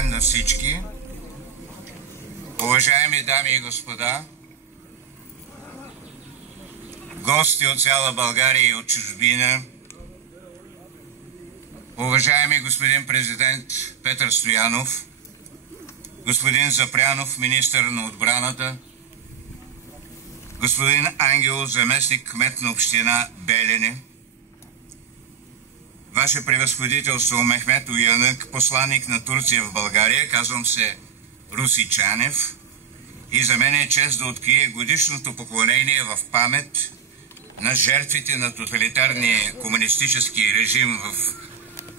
ден на всички! Уважаеми дами и господа, гости от цяла България и от чужбина, уважаеми господин президент Петър Стоянов, господин Запрянов, министър на отбраната, господин Ангелов, заместник кмет на община Белене, Ваше превъзходителство Мехмет Уянък, посланник на Турция в България, казвам се Руси Чанев, и за мен е чест да открия годишното поклонение в памет на жертвите на тоталитарния комунистически режим в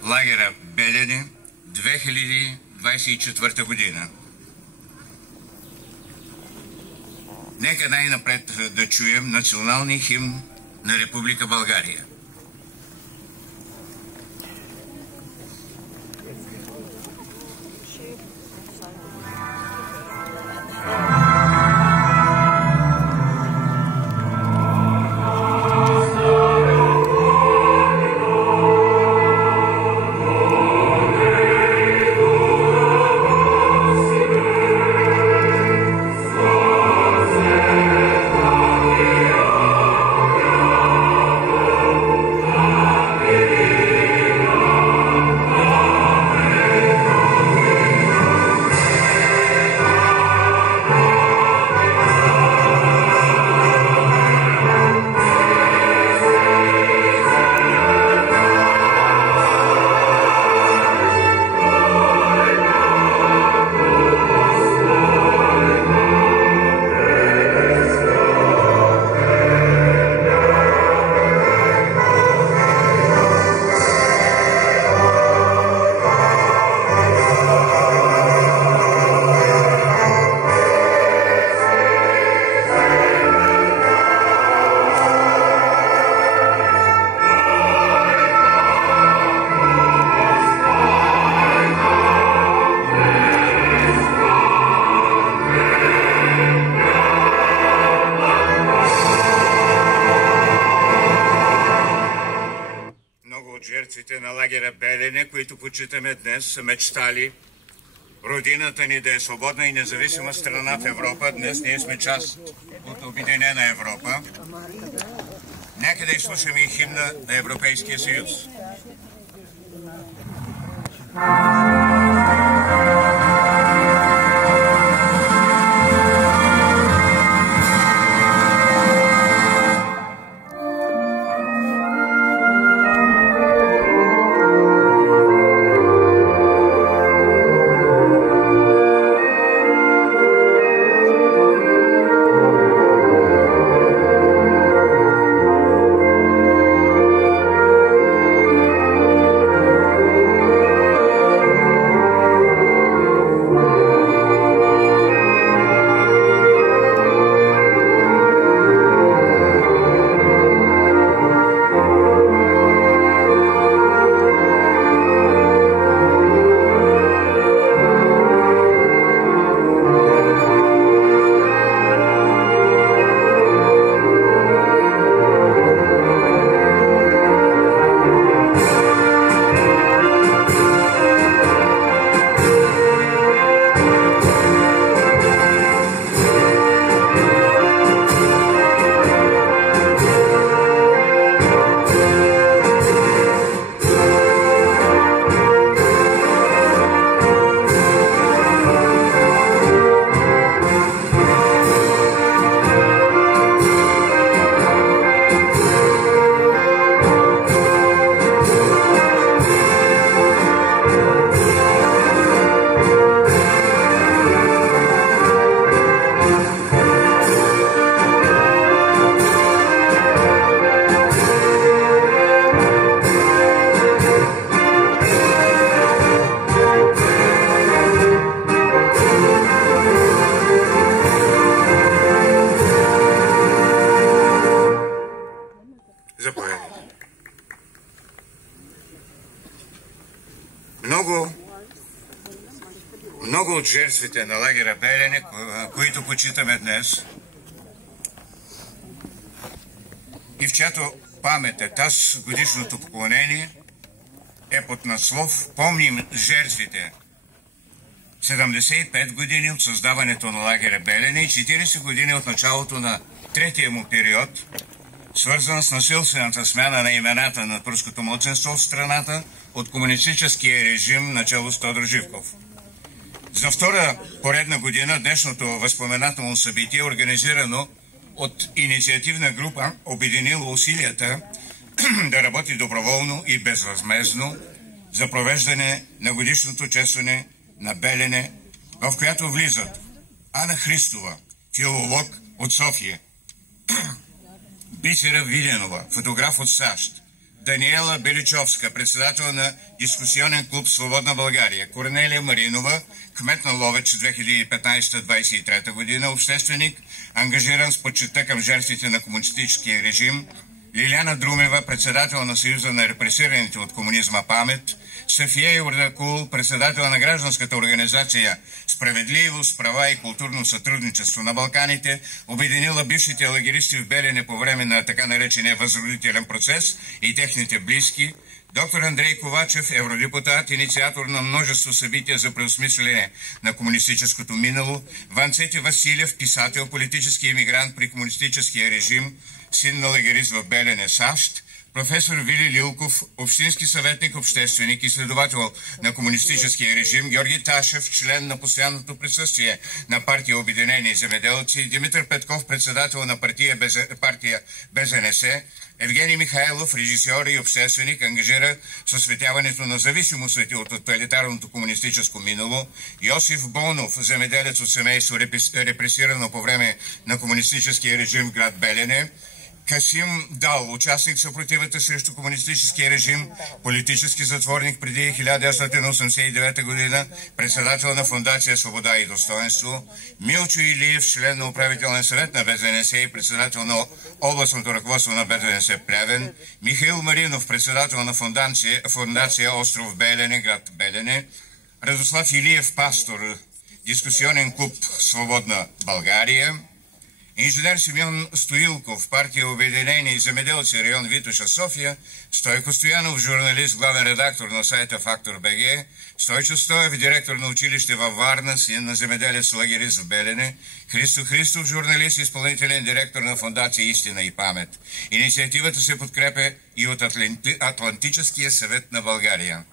лагера Белене 2024 година. Нека най-напред да чуем националния химн на Република България. Жертвите на лагера Белене, които почитаме днес, са мечтали родината ни да е свободна и независима страна в Европа. Днес ние сме част от Обединена Европа. Нека да изслушаме и химна на Европейския съюз. Много от жертвите на лагера Белене, които почитаме днес, и в чиято памет е таз годишното поклонение, е под наслов "Помним жертвите", 75 години от създаването на лагеря Белене и 40 години от началото на третия му период, свързан с насилствената смяна на имената на турското малцинство в страната от комунистическия режим начало с Тодор Живков. За втора поредна година днешното възпоменателно събитие е организирано от инициативна група, обединила усилията да работи доброволно и безвъзмездно за провеждане на годишното честване на Белене, в която влизат Ана Христова, филолог от София, Бисера Виденова, фотограф от САЩ, Даниела Беличовска, председател на дискусионен клуб Свободна България, Корнелия Маринова, кмет на Ловеч 2015-2023 година, общественик, ангажиран с почитта към жертвите на комунистическия режим, Лиляна Друмева, председател на Съюза на репресираните от комунизма памет, София Юрдакул, председател на гражданската организация Справедливост, права и културно сътрудничество на Балканите, обединила бившите лагеристи в Белене по време на така наречения възродителен процес и техните близки, доктор Андрей Ковачев, евродепутат, инициатор на множество събития за преосмислене на комунистическото минало, Ванцети Василев, писател, политически емигрант при комунистическия режим, син на лагерист в Белене, САЩ, професор Вили Лилков, общински съветник, общественик, изследовател на комунистическия режим, Георги Ташев, член на постоянното присъствие на партия Обединени земеделци, Димитър Петков, председател на партия БЗНС, Евгений Михайлов, режисьор и общественик, ангажира с осветяването на зависимостите от тоталитарното комунистическо минало, Йосиф Болнов, земеделец от семейство, репресирано по време на комунистическия режим в град Белене, Касим Дал, участник в съпротивата срещу комунистическия режим, политически затворник преди 1989 година, председател на Фондация Свобода и достоинство, Милчо Илиев, член на управителен съвет на БЗНС и председател на областното ръководство на БЗНС Плевен, Михаил Маринов, председател на Фондация Остров Белене, град Белене, Радослав Илиев, пастор, дискусионен клуб Свободна България, инженер Симеон Стоилков, партия Обединени земеделци, район Витоша, София, Стойко Стоянов, журналист, главен редактор на сайта Фактор БГ, Стойчо Стоев, директор на училище във Варна, син на земеделец лагерист в Белене, Христо Христов, журналист, изпълнителен директор на Фондация Истина и памет. Инициативата се подкрепя и от Атлантическия съвет на България.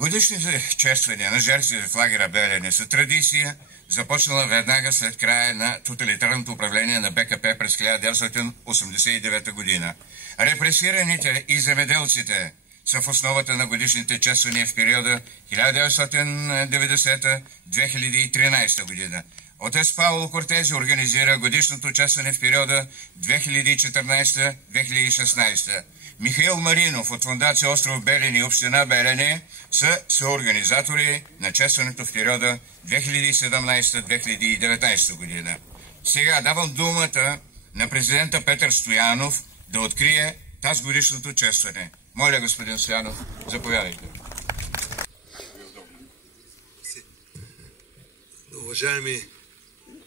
Годишните чествания на жертвите в лагера Белене са традиция, започнала веднага след края на тоталитарното управление на БКП през 1989 година. Репресираните и земеделците са в основата на годишните чествания в периода 1990-2013 година. Отец Пауло Кортези организира годишното честване в периода 2014-2016. Михаил Маринов от Фондация Остров Белене и Община Белене са съорганизатори на честването в периода 2017-2019 година. Сега давам думата на президента Петър Стоянов да открие тази годишното честване. Моля, господин Стоянов, заповядайте. Уважаеми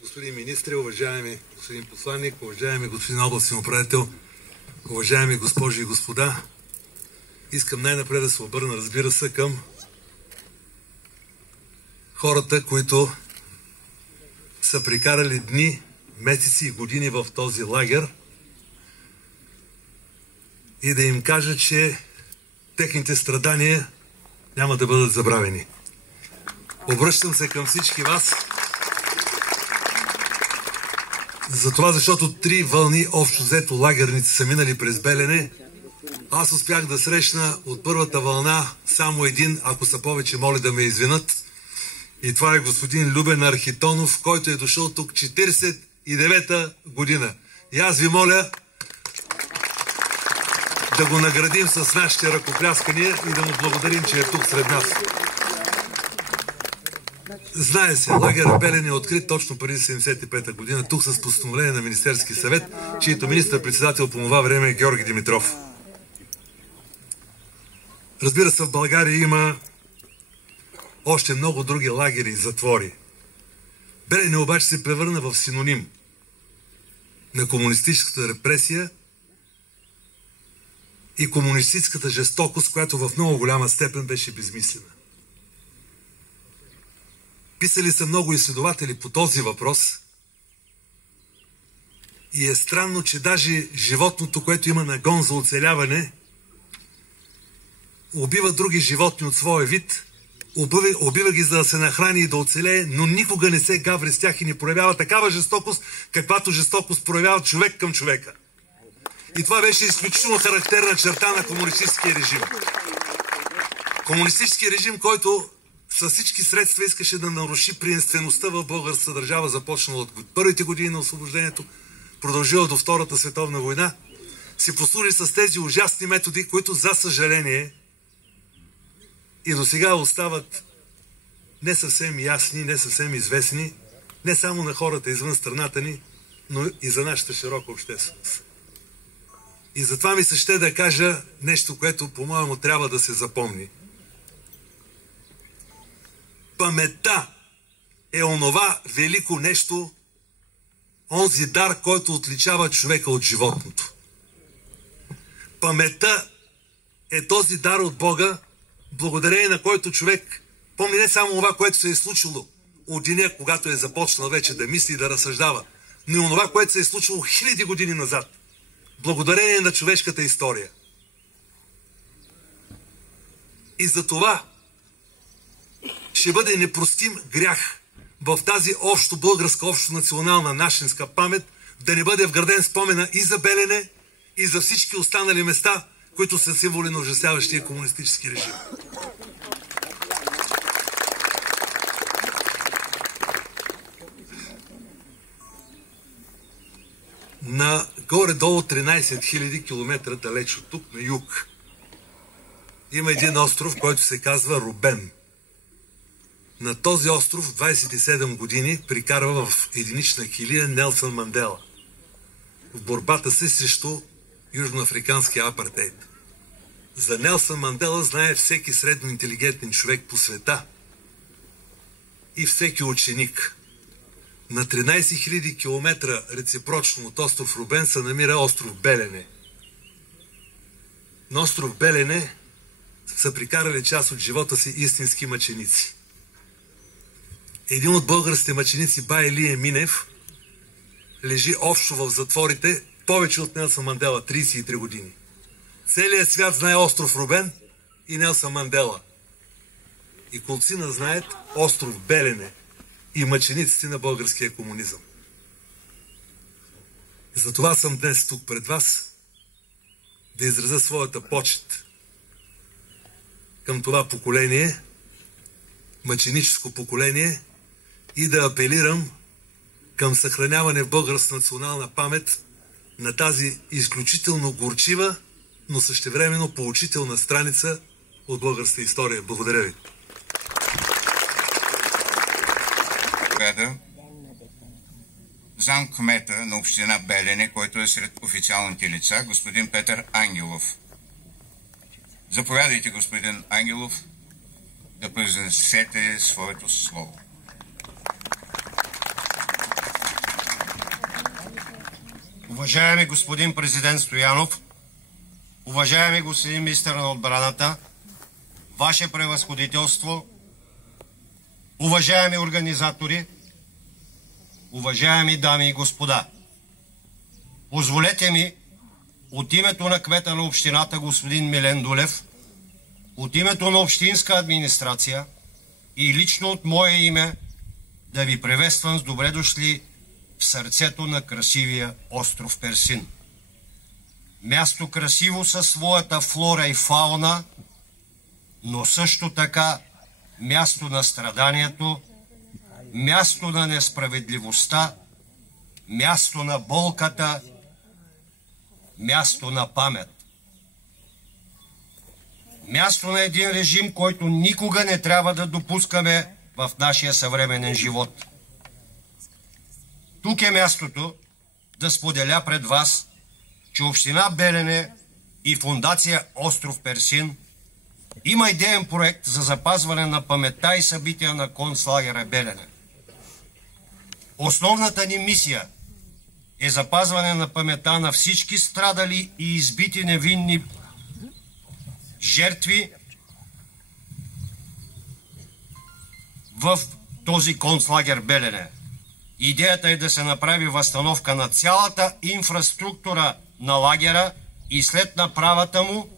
господин министр, уважаеми господин посланник, уважаеми господин областен управител, уважаеми госпожи и господа, искам най-напред да се обърна, разбира се, към хората, които са прекарали дни, месеци и години в този лагер и да им кажа, че техните страдания няма да бъдат забравени. Обръщам се към всички вас, защото 3 вълни общо взето лагерници са минали през Белене. Аз успях да срещна от първата вълна само един, ако са повече, моля да ме извинат. И това е господин Любен Архитонов, който е дошъл тук 49-та година. И аз ви моля да го наградим с нашите ръкопляскания и да му благодарим, че е тук сред нас. Знае се, лагер Белене е открит точно преди 75-та година, тук с постановление на Министерски съвет, чието министър-председател по това време е Георги Димитров. Разбира се, в България има още много други лагери и затвори. Белене обаче се превърна в синоним на комунистическата репресия и комунистическата жестокост, която в много голяма степен беше безмислена. Писали са много изследователи по този въпрос и е странно, че даже животното, което има нагон за оцеляване, убива други животни от своя вид, убива ги за да се нахрани и да оцелее, но никога не се гаври с тях и не проявява такава жестокост, каквато жестокост проявява човек към човека. И това беше изключително характерна черта на комунистическия режим. Комунистическия режим, който с всички средства искаше да наруши приемствеността в българската държава, започнала от първите години на освобождението, продължила до Втората световна война, си послужи с тези ужасни методи, които за съжаление и до сега остават не съвсем ясни, не съвсем известни, не само на хората извън страната ни, но и за нашата широка общественост. И затова ми се ще да кажа нещо, което, по-моему, трябва да се запомни. Паметта е онова велико нещо, онзи дар, който отличава човека от животното. Паметта е този дар от Бога, благодарение на който човек помни не само това, което се е случило от деня, когато е започнал вече да мисли и да разсъждава, но и онова, което се е случило хиляди години назад, благодарение на човешката история. И за това ще бъде непростим грях в тази общо българска, общо национална нашинска памет да не бъде вграден спомена и за Белене, и за всички останали места, които са символи на ужасяващия комунистически режим. На горе-долу 13 000 км далеч от тук, на юг, има един остров, който се казва Рубен. На този остров 27 години прикарва в единична килия Нелсън Мандела в борбата си срещу южноафриканския апартейд. За Нелсън Мандела знае всеки средно интелигентен човек по света и всеки ученик. На 13 000 км реципрочно от остров Рубен се намира остров Белене. На остров Белене са прикарали част от живота си истински мъченици. Един от българските мъченици, бай Илия Минев, лежи общо в затворите повече от Нелсън Мандела, 33 години. Целият свят знае остров Рубен и Нелсън Мандела. И колцина знаят остров Белене и мъчениците на българския комунизъм. Затова съм днес тук пред вас да изразя своята почет към това поколение, мъченическо поколение, и да апелирам към съхраняване в българска национална памет на тази изключително горчива, но същевременно поучителна страница от българската история. Благодаря ви. Замкмета на община Белене, който е сред официалните лица, господин Петър Ангелов. Заповядайте, господин Ангелов, да произнесете своето слово. Уважаеми господин президент Стоянов, уважаеми господин министър на отбраната, Ваше превъзходителство, уважаеми организатори, уважаеми дами и господа, позволете ми от името на кмета на общината господин Милен Дулев, от името на общинска администрация и лично от мое име да ви приветствам с добре дошли в сърцето на красивия остров Персин. Място красиво със своята флора и фауна, но също така място на страданието, място на несправедливостта, място на болката, място на памет. Място на един режим, който никога не трябва да допускаме в нашия съвременен живот. Тук е мястото да споделя пред вас, че община Белене и фондация Остров Персин има идеен проект за запазване на паметта и събития на концлагера Белене. Основната ни мисия е запазване на паметта на всички страдали и избити невинни жертви в този концлагер Белене. Идеята е да се направи възстановка на цялата инфраструктура на лагера и след направата му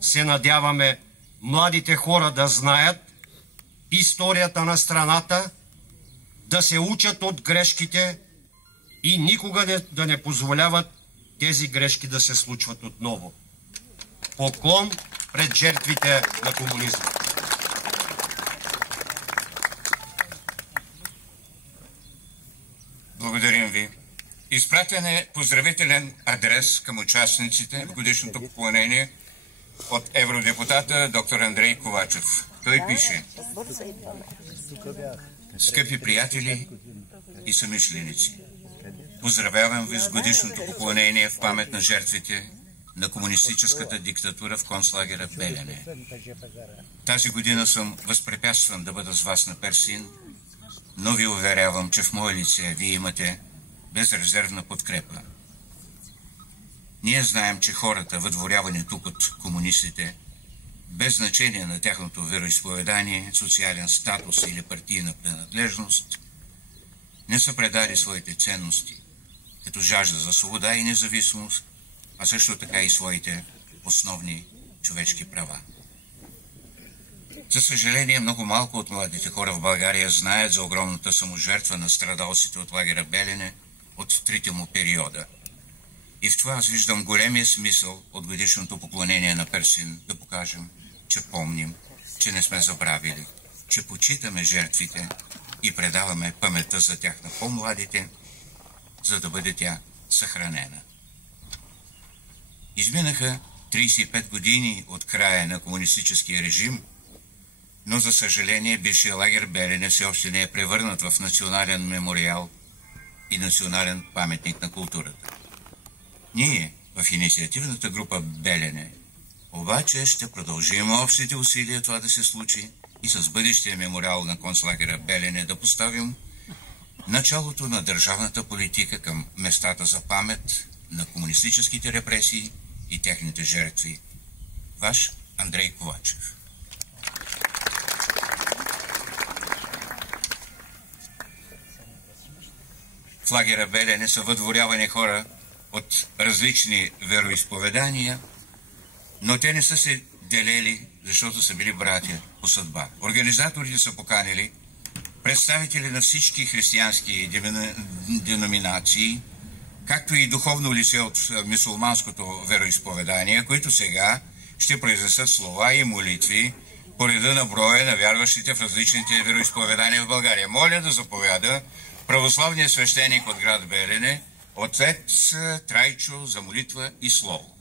се надяваме младите хора да знаят историята на страната, да се учат от грешките и никога да не позволяват тези грешки да се случват отново. Поклон пред жертвите на комунизма. Благодарим ви. Изпратен е поздравителен адрес към участниците в годишното поклонение от евродепутата доктор Андрей Ковачев. Той пише: скъпи приятели и съмишленици, поздравявам ви с годишното поклонение в памет на жертвите на комунистическата диктатура в концлагера Белене. Тази година съм възпрепятстван да бъда с вас на Персин, но ви уверявам, че в мое лице вие имате безрезервна подкрепа. Ние знаем, че хората, въдворявани тук от комунистите, без значение на тяхното вероизповедание, социален статус или партийна принадлежност, не са предали своите ценности, като жажда за свобода и независимост, а също така и своите основни човешки права. За съжаление, много малко от младите хора в България знаят за огромната саможертва на страдалците от лагера Белене от трите му периода. И в това аз виждам големия смисъл от годишното поклонение на Персин, да покажем, че помним, че не сме забравили, че почитаме жертвите и предаваме паметта за тях на по-младите, за да бъде тя съхранена. Изминаха 35 години от края на комунистическия режим, но за съжаление бившия лагер Белене все още не е превърнат в национален мемориал и национален паметник на културата. Ние в инициативната група Белене обаче ще продължим общите усилия това да се случи и с бъдещия мемориал на концлагера Белене да поставим началото на държавната политика към местата за памет на комунистическите репресии и техните жертви. Ваш Андрей Ковачев. В лагера Белене са въдворявани хора от различни вероизповедания, но те не са се делели, защото са били братя по съдба. Организаторите са поканили представители на всички християнски деноминации, както и духовно лице от мюсюлманското вероизповедание, които сега ще произнесат слова и молитви по реда на броя на вярващите в различните вероизповедания в България. Моля да заповяда православният свещеник от град Белене, отец Трайчо, за молитва и слово.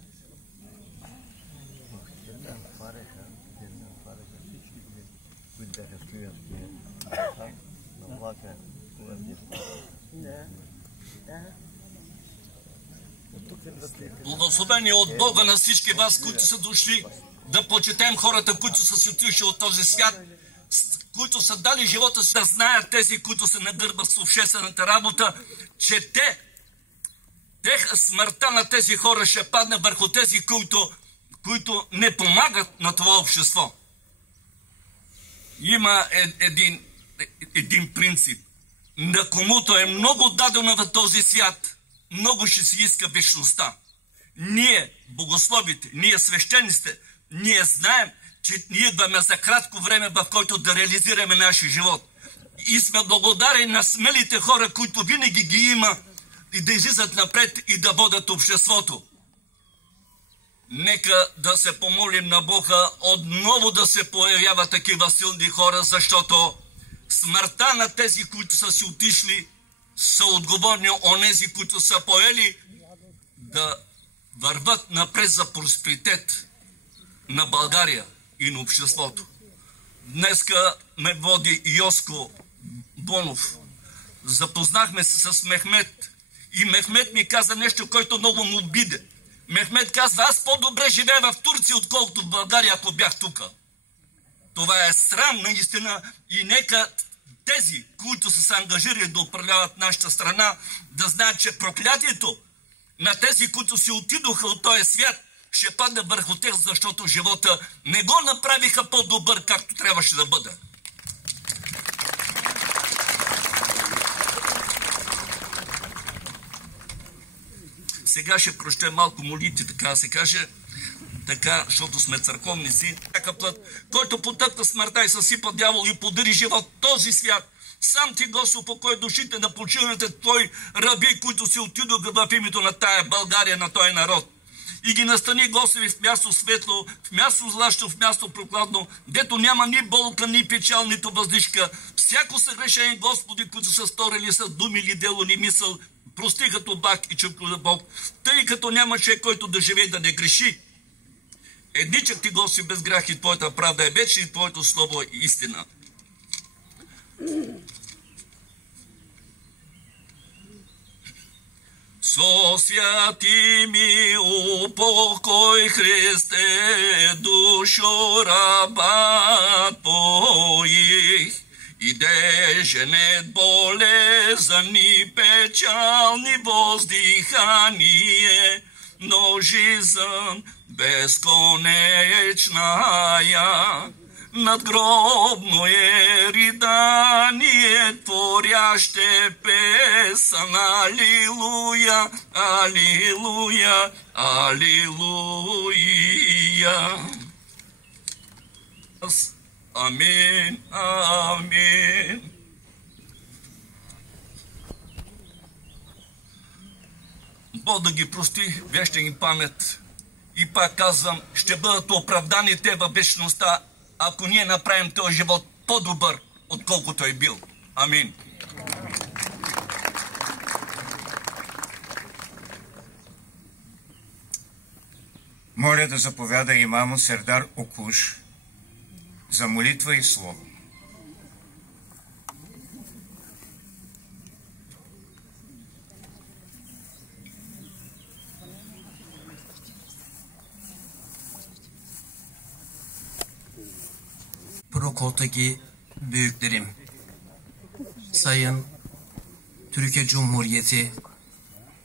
Благословени от Бога на всички вас, които са дошли да почетем хората, които са си отишли от този свят, които са дали живота си, да знаят тези, които се нагърбат с обществената работа, че смъртта на тези хора ще падне върху тези, които не помагат на това общество. Има един принцип. На комуто е много дадено в този свят, много ще си иска вечността. Ние, богословите, ние свещениците, ние знаем, че ние идваме за кратко време, в който да реализираме нашия живот. И сме благодарени на смелите хора, които винаги ги има и да излизат напред и да водят обществото. Нека да се помолим на Бога отново да се появяват такива силни хора, защото смъртта на тези, които са си отишли, са отговорни онези, които са поели да върват напред за просперитет на България и на обществото. Днеска ме води Йоско Бонов. Запознахме се с Мехмет и Мехмет ми каза нещо, което много му обиде. Мехмет казва: аз по-добре живея в Турция, отколкото в България, ако бях тук. Това е срам наистина и нека тези, които са се ангажирали да управляват нашата страна, да знаят, че проклятието на тези, които си отидоха от този свят, ще падне върху тях, защото живота не го направиха по-добър, както трябваше да бъде. Сега ще прочете малко молитви, така да се каже, така, защото сме църковници. Който потъпта смъртта и съсипа дявол и подари живот този свят, сам ти, Господ, упокой душите на починалите твои раби, които си отидоха в името на тая България, на този народ. И ги настани, Господи, в място светло, в място злащо, в място прокладно, дето няма ни болка, ни печал, нито въздишка. Всяко съгрешение, Господи, които са сторили с думи или дело, ни мисъл, прости като Бог и чук Бог, тъй като няма човек, който да живее да не греши. Едничък ти, Господи, без грях и Твоята правда е вече и Твоето слово е истина. Со святи ми упокой, Христе, душу раба Твоих, и деженет болезни, печални воздихание, но жизнь безконечная, надгробное ридание, творяще песен, аллилуйя, аллилуйя, аллилуйя. Амин, амин. Бог да ги прости, веща им памет. И пак казвам, ще бъдат оправдани те във вечността, ако ние направим този живот по-добър, отколкото е бил. Амин. Моля да заповяда имамо Сердар Окуш за молитва и слово. Prokol'taki büyüklerim, Sayın Türkiye Cumhuriyeti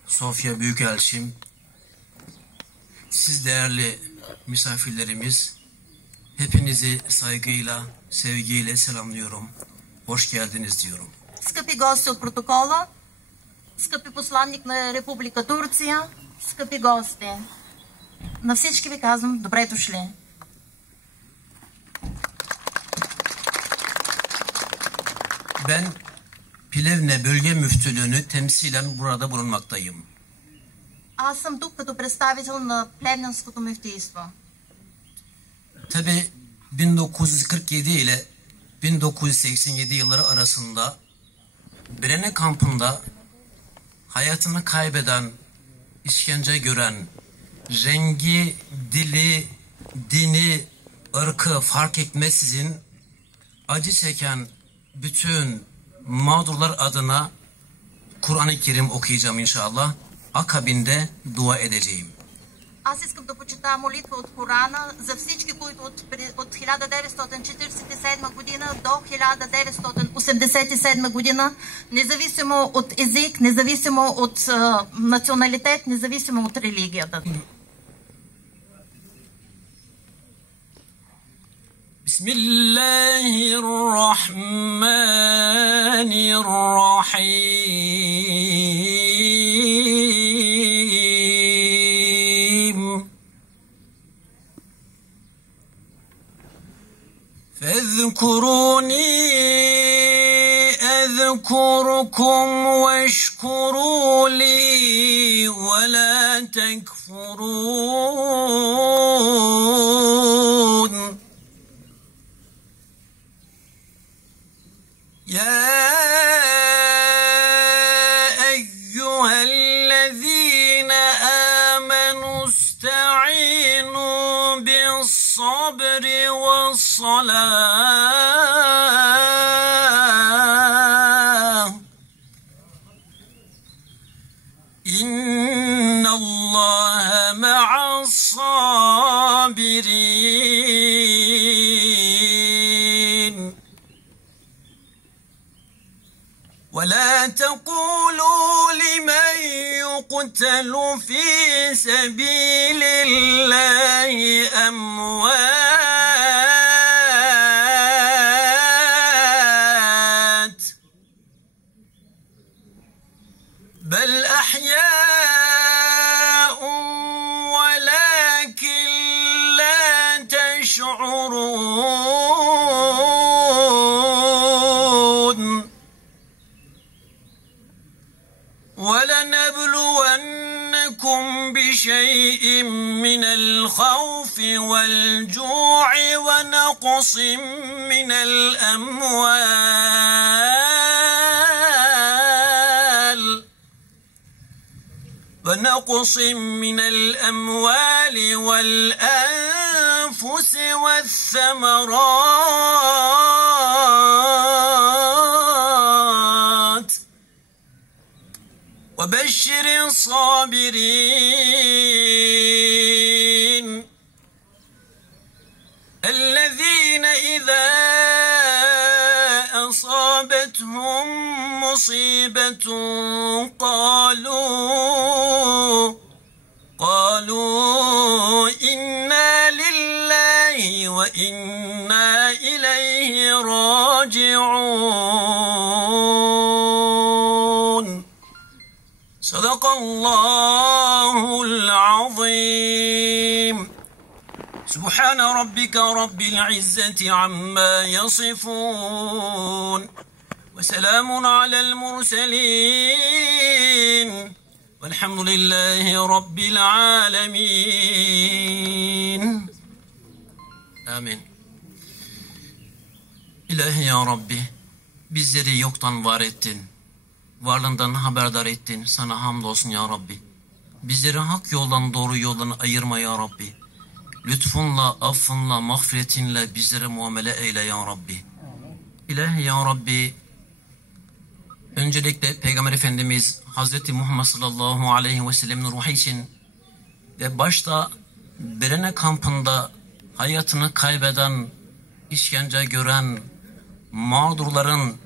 Sofya Büyükelçim, siz değerli misafirlerimiz, hepinizi saygıyla, sevgiyle selamlıyorum. Hoş geldiniz diyorum. Скъпи гости от протокола, скъпи посланник на Република Турция, скъпи гости, на всички ви казвам добре дошли. Ben Plevne Bölge Müftülüğünü temsilen burada bulunmaktayım. Аз съм тук като представител на Плевненското мюфтийство. Tabi 1947 ile 1987 yılları arasında Brenne kampında hayatını kaybeden, işkence gören, rengi, dili, dini, ırkı fark etmeksizin acı çeken bütün mağdurlar adına Kur'an-ı Kerim okuyacağım inşallah. Akabinde dua edeceğim. Аз искам да почитая молитва от Корана за всички, които от 1947 година до 1987 година, независимо от език, независимо от националитет, независимо от религията. Bismillahirrahmanirrahim. فاذكروني أذكركم واشكروا لي ولا تكفرون. يا أيها الذين آمنوا استعينوا بالصبر والصلاة إن الله مع الصابرين. ولا تقولوا لمن يقتل في سبيل الله أموات بل أحياء بشيء من الخوف والجوع ونقص من الأموال والأنفس والثمرات وبشر الصابرين الذين إذا أصابتهم مصيبة قالوا إنا لله وإنا إليه راجعون. صدق الله العظيم. سبحان ربك رب العزة عما يصفون وسلام على المرسلين والحمد لله رب العالمين. Amin. İlahi ya Rabbi, bizleri yoktan var ettin. Varlığından haberdar ettin. Sana hamdolsun ya Rabbi. Bizleri hak yoldan doğru yoldan ayırma ya Rabbi. Lütfunla, affınla, mağfiretinle bizlere muamele eyle ya Rabbi. İlahi ya Rabbi, öncelikle Peygamber Efendimiz Hazreti Muhammed sallallahu aleyhi ve sellem'in ruhu için ve başta Berene kampında hayatını kaybeden, işkence gören mağdurların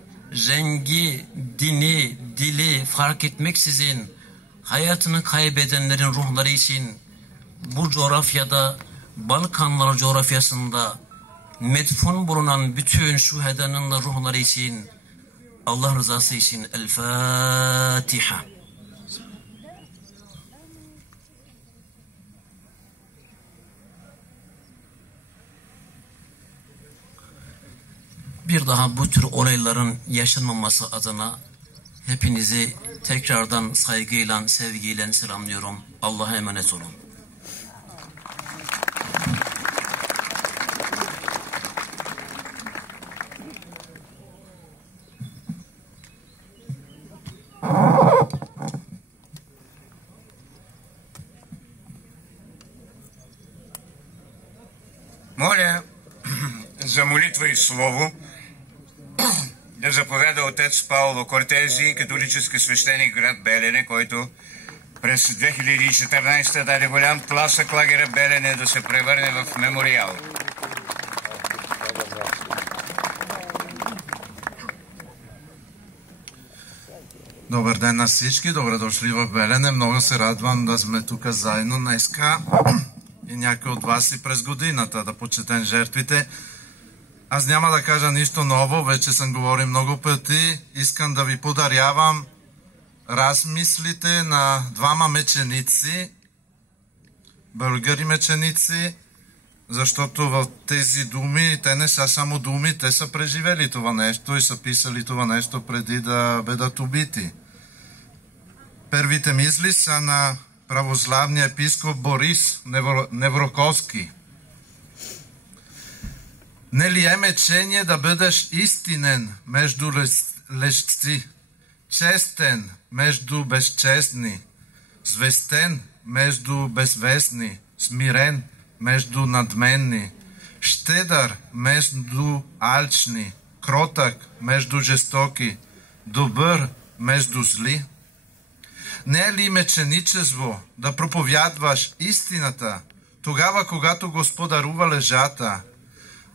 rengi, dini, dili fark etmeksizin hayatını kaybedenlerin ruhları için bu coğrafyada, Balkanlar coğrafyasında medfun bulunan bütün şühedanın da ruhları için, Allah rızası için El Fatiha. Bir daha bu tür olayların yaşanmaması adına hepinizi tekrardan saygıyla, sevgiyle selamlıyorum. Allah'a emanet olun. Моля за молитва и слово да заповяда отец Пауло Кортези, католически свещеник в град Белене, който през 2014 даде голям тласък лагера Белене да се превърне в мемориал. Добър ден на всички, добре дошли в Белене. Много се радвам да сме тук заедно днеска и някой от вас и през годината да почетем жертвите. Аз няма да кажа нищо ново, вече съм говорил много пъти. Искам да ви подарявам размислите на двама меченици, българи меченици, защото в тези думи, те не са само думи, те са преживели това нещо и са писали това нещо преди да бъдат убити. Първите мисли са на православния епископ Борис Невроколски. Не ли е мечение да бъдеш истинен между лъжци, честен между безчестни, звестен между безвестни, смирен между надменни, щедър между алчни, кротък между жестоки, добър между зли? Не е ли меченичество да проповядваш истината тогава, когато Господ дарува лъжата,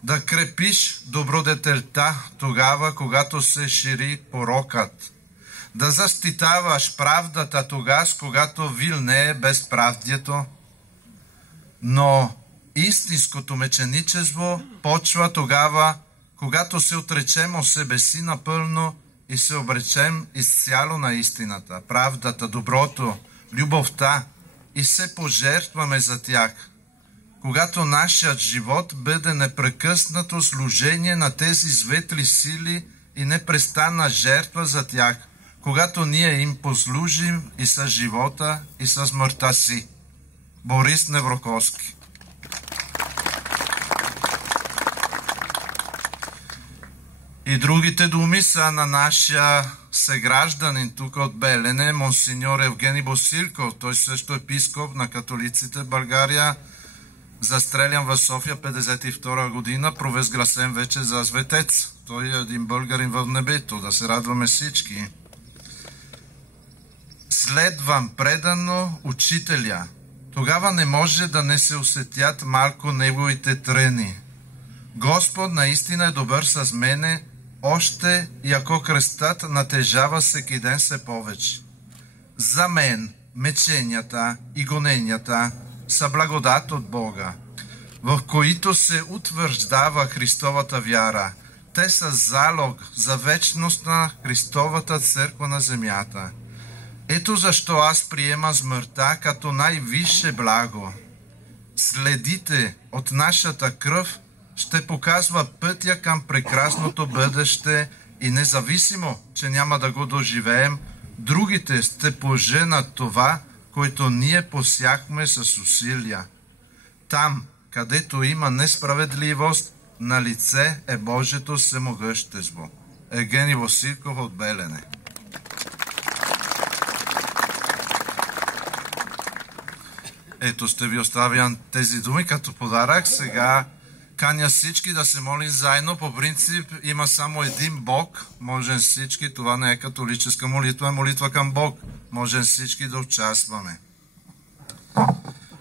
да крепиш добродетелта тогава, когато се шири порокът, да защитаваш правдата тогава, когато вилнее безправдието? Но истинското меченичество почва тогава, когато се отречем от себе си напълно и се обречем изцяло на истината, правдата, доброто, любовта и се пожертваме за тях. Когато нашият живот бъде непрекъснато служение на тези светли сили и непрестанна жертва за тях, когато ние им послужим и с живота, и с смъртта си. Борис Невроковски. И другите думи са на нашия съгражданин тук от Белене, монсеньор Евгений Босилков. Той също е епископ на католиците в България, застрелян в София 1952 година, провъзгласен вече за светец. Той е един българин в небето, да се радваме всички. Следвам предано учителя. Тогава не може да не се усетят малко неговите трени. Господ наистина е добър с мене, още и ако кръстът натежава всеки ден все повече. За мен мъченията и гоненията са благодат от Бога, в които се утвърждава Христовата вяра. Те са залог за вечност на Христовата църква на земята. Ето защо аз приемам смъртта като най-висше благо. Следите от нашата кръв ще показва пътя към прекрасното бъдеще и независимо, че няма да го доживеем, другите ще поженат това, което ние посяхме с усилия. Там, където има несправедливост, на лице е Божието всемогъщество. Евгений Босилков от Белене. Ето ще ви оставям тези думи като подарък. Сега каня всички да се молим заедно. По принцип има само един Бог. Можем всички, това не е католическа молитва, е молитва към Бог. Можем всички да участваме.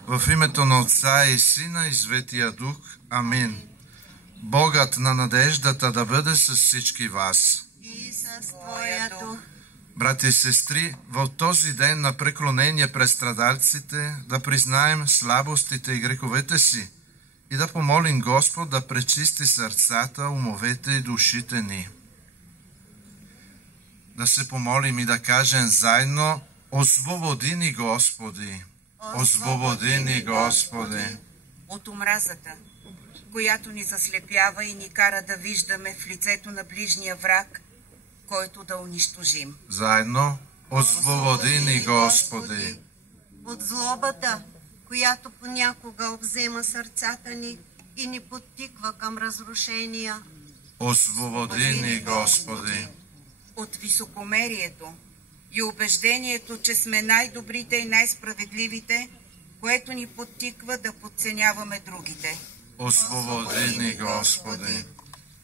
В името на Отца и Сина и Светия Дух. Амин. Богът на надеждата да бъде с всички вас. И с Твоя дух. Брати и сестри, в този ден на преклонение пред страдалците да признаем слабостите и греховете си и да помолим Господ да пречисти сърцата, умовете и душите ни. Да се помолим и да кажем заедно: освободи ни, Господи! Освободи ни, Господи! От омразата, която ни заслепява и ни кара да виждаме в лицето на ближния враг, който да унищожим. Заедно: освободи ни, Господи! От злобата, която понякога обзема сърцата ни и ни подтиква към разрушения. Освободи ни, Господи! От високомерието и убеждението, че сме най-добрите и най-справедливите, което ни подтиква да подценяваме другите. Освободи ни, Господи!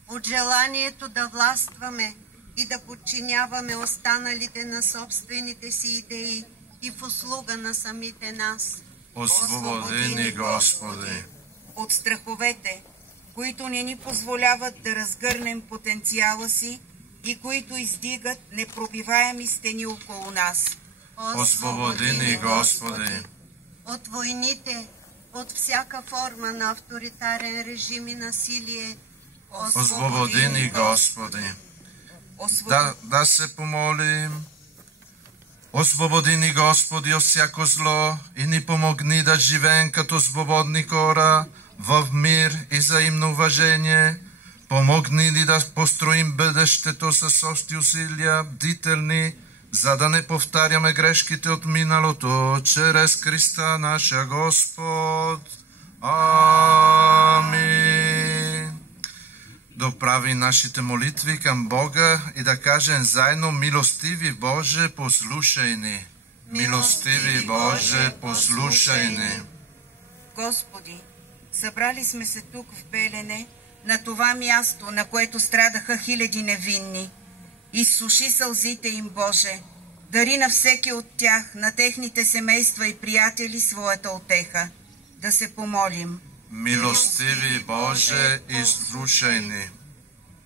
От желанието да властваме и да подчиняваме останалите на собствените си идеи и в услуга на самите нас. Освободи ни, Господи! От страховете, които не ни позволяват да разгърнем потенциала си и които издигат непробиваеми стени около нас. Освободи ни, Господи! От войните, от всяка форма на авторитарен режим и насилие. Освободи ни, Господи! Да се помолим. Освободи ни, Господи, от всяко зло и ни помогни да живеем като свободни хора в мир и взаимно уважение. Помогни ни да построим бъдещето с общи усилия, бдителни, за да не повтаряме грешките от миналото, чрез Христа нашия Господ. Амин. Доправи нашите молитви към Бога и да кажем заедно: милостиви Боже, послушай ни. Милостиви Боже, послушай ни. Господи, събрали сме се тук в Белене, на това място, на което страдаха хиляди невинни. Изсуши сълзите им, Боже. Дари на всеки от тях, на техните семейства и приятели своята утеха. Да се помолим. Милостиви Боже, изслушай ни.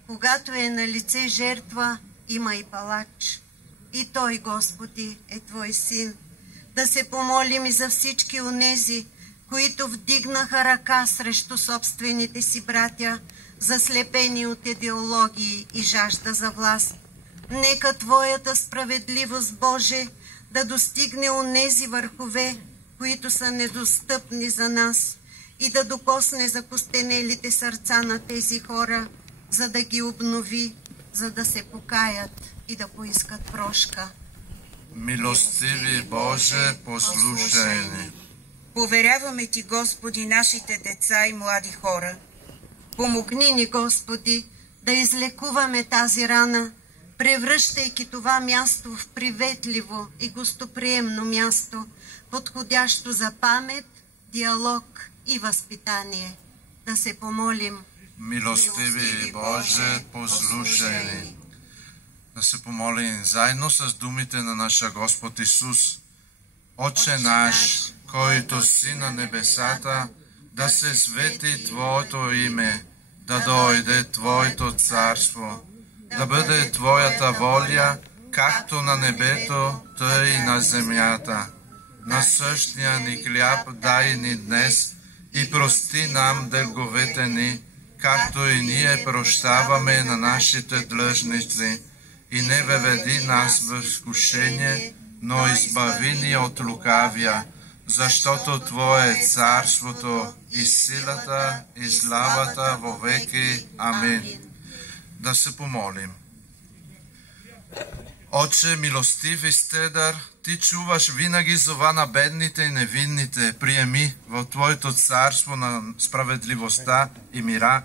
Когато е на лице жертва, има и палач. И той, Господи, е Твой син. Да се помолим и за всички онези, които вдигнаха ръка срещу собствените си братя, заслепени от идеологии и жажда за власт. Нека Твоята справедливост, Боже, да достигне онези върхове, които са недостъпни за нас, и да докосне закостенелите сърца на тези хора, за да ги обнови, за да се покаят и да поискат прошка. Милостиви Боже, послушай ни. Поверяваме Ти, Господи, нашите деца и млади хора. Помогни ни, Господи, да излекуваме тази рана, превръщайки това място в приветливо и гостоприемно място, подходящо за памет, диалог и възпитание. Да се помолим. Милостиви Боже, послушай ни. Да се помолим заедно с думите на нашия Господ Исус. Отче наш, който си на небесата, да се свети Твоето име, да дойде Твоето царство, да бъде Твоята воля, както на небето, тъй и на земята. Насъщния ни хляб дай ни днес и прости нам дълговете ни, както и ние прощаваме на нашите длъжници. И не въведи нас в изкушение, но избави ни от лукавия, защото Твое е царството и силата и славата вовеки. Амин. Да се помолим. Отче, милостив и стедър, Ти чуваш винаги зова на бедните и невинните. Приеми в Твоето царство на справедливостта и мира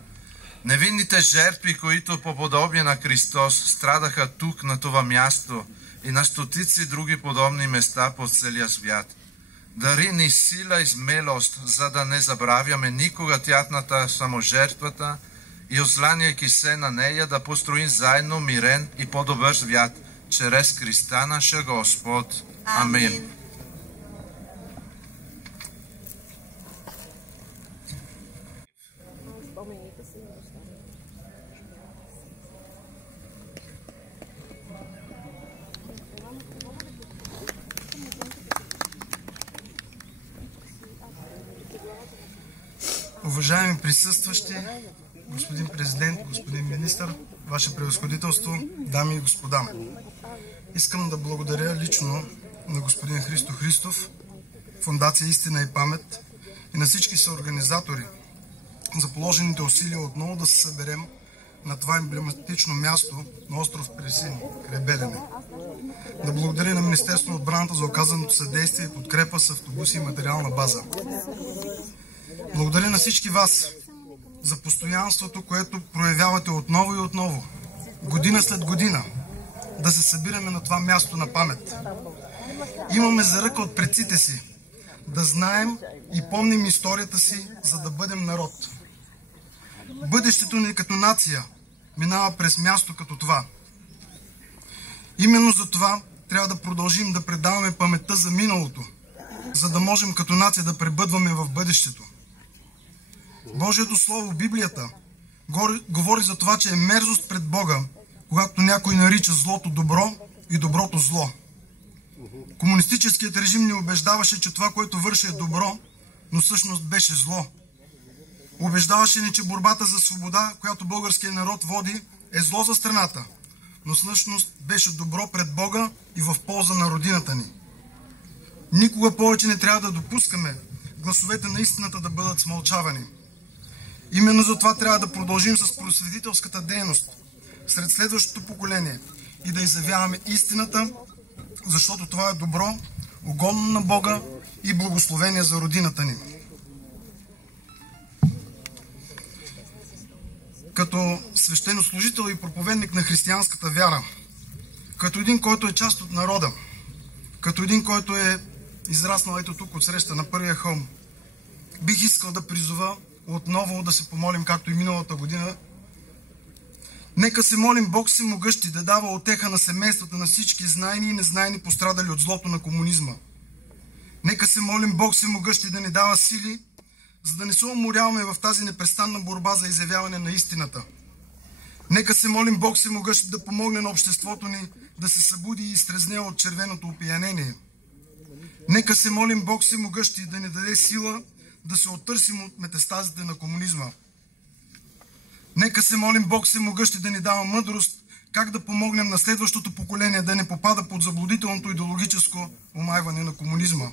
невинните жертви, които по подобие на Христос страдаха тук, на това място, и на стотици други подобни места по целия свят. Дари ни сила и смелост, за да не забравяме никога тяхната саможертвата и осланяйки се на нея да построим заедно мирен и по-добър свят, чрез Христа наша Господ. Амин. Уважаеми присъстващи, господин президент, господин министър, Ваше превъзходителство, дами и господа. Искам да благодаря лично на господин Христо Христов, Фондация Истина и памет и на всички съорганизатори за положените усилия отново да се съберем на това емблематично място на остров Пресин, край Белене. Да благодаря на Министерството на отбраната за оказаното съдействие и подкрепа с автобуси и материална база. Благодаря на всички вас за постоянството, което проявявате отново и отново, година след година, да се събираме на това място на памет. Имаме заръка от предците си да знаем и помним историята си, за да бъдем народ. Бъдещето ни като нация минава през място като това. Именно за това трябва да продължим да предаваме паметта за миналото, за да можем като нация да пребъдваме в бъдещето. Божието Слово, Библията, говори за това, че е мерзост пред Бога, когато някой нарича злото добро и доброто зло. Комунистическият режим ни убеждаваше, че това, което върши е добро, но всъщност беше зло. Убеждаваше ни, че борбата за свобода, която българският народ води, е зло за страната, но всъщност беше добро пред Бога и в полза на родината ни. Никога повече не трябва да допускаме гласовете на истината да бъдат смълчавани. Именно за това трябва да продължим с просветителската дейност сред следващото поколение и да изявяваме истината, защото това е добро, угодно на Бога и благословение за родината ни. Като свещенослужител и проповедник на християнската вяра, като един, който е част от народа, като един, който е израснал ето тук отсреща на първия хълм, бих искал да призова отново да се помолим, както и миналата година. Нека се молим Бог всемогъщи да дава утеха на семействата на всички знайни и незнайни пострадали от злото на комунизма. Нека се молим Бог всемогъщи да ни дава сили, за да не се уморяваме в тази непрестанна борба за изявяване на истината. Нека се молим Бог всемогъщи да помогне на обществото ни да се събуди и изтрезне от червеното опиянение. Нека се молим Бог всемогъщи да ни даде сила да се оттърсим от метастазите на комунизма. Нека се молим Бог всемогъщи да ни дава мъдрост как да помогнем на следващото поколение да не попада под заблудителното идеологическо омайване на комунизма.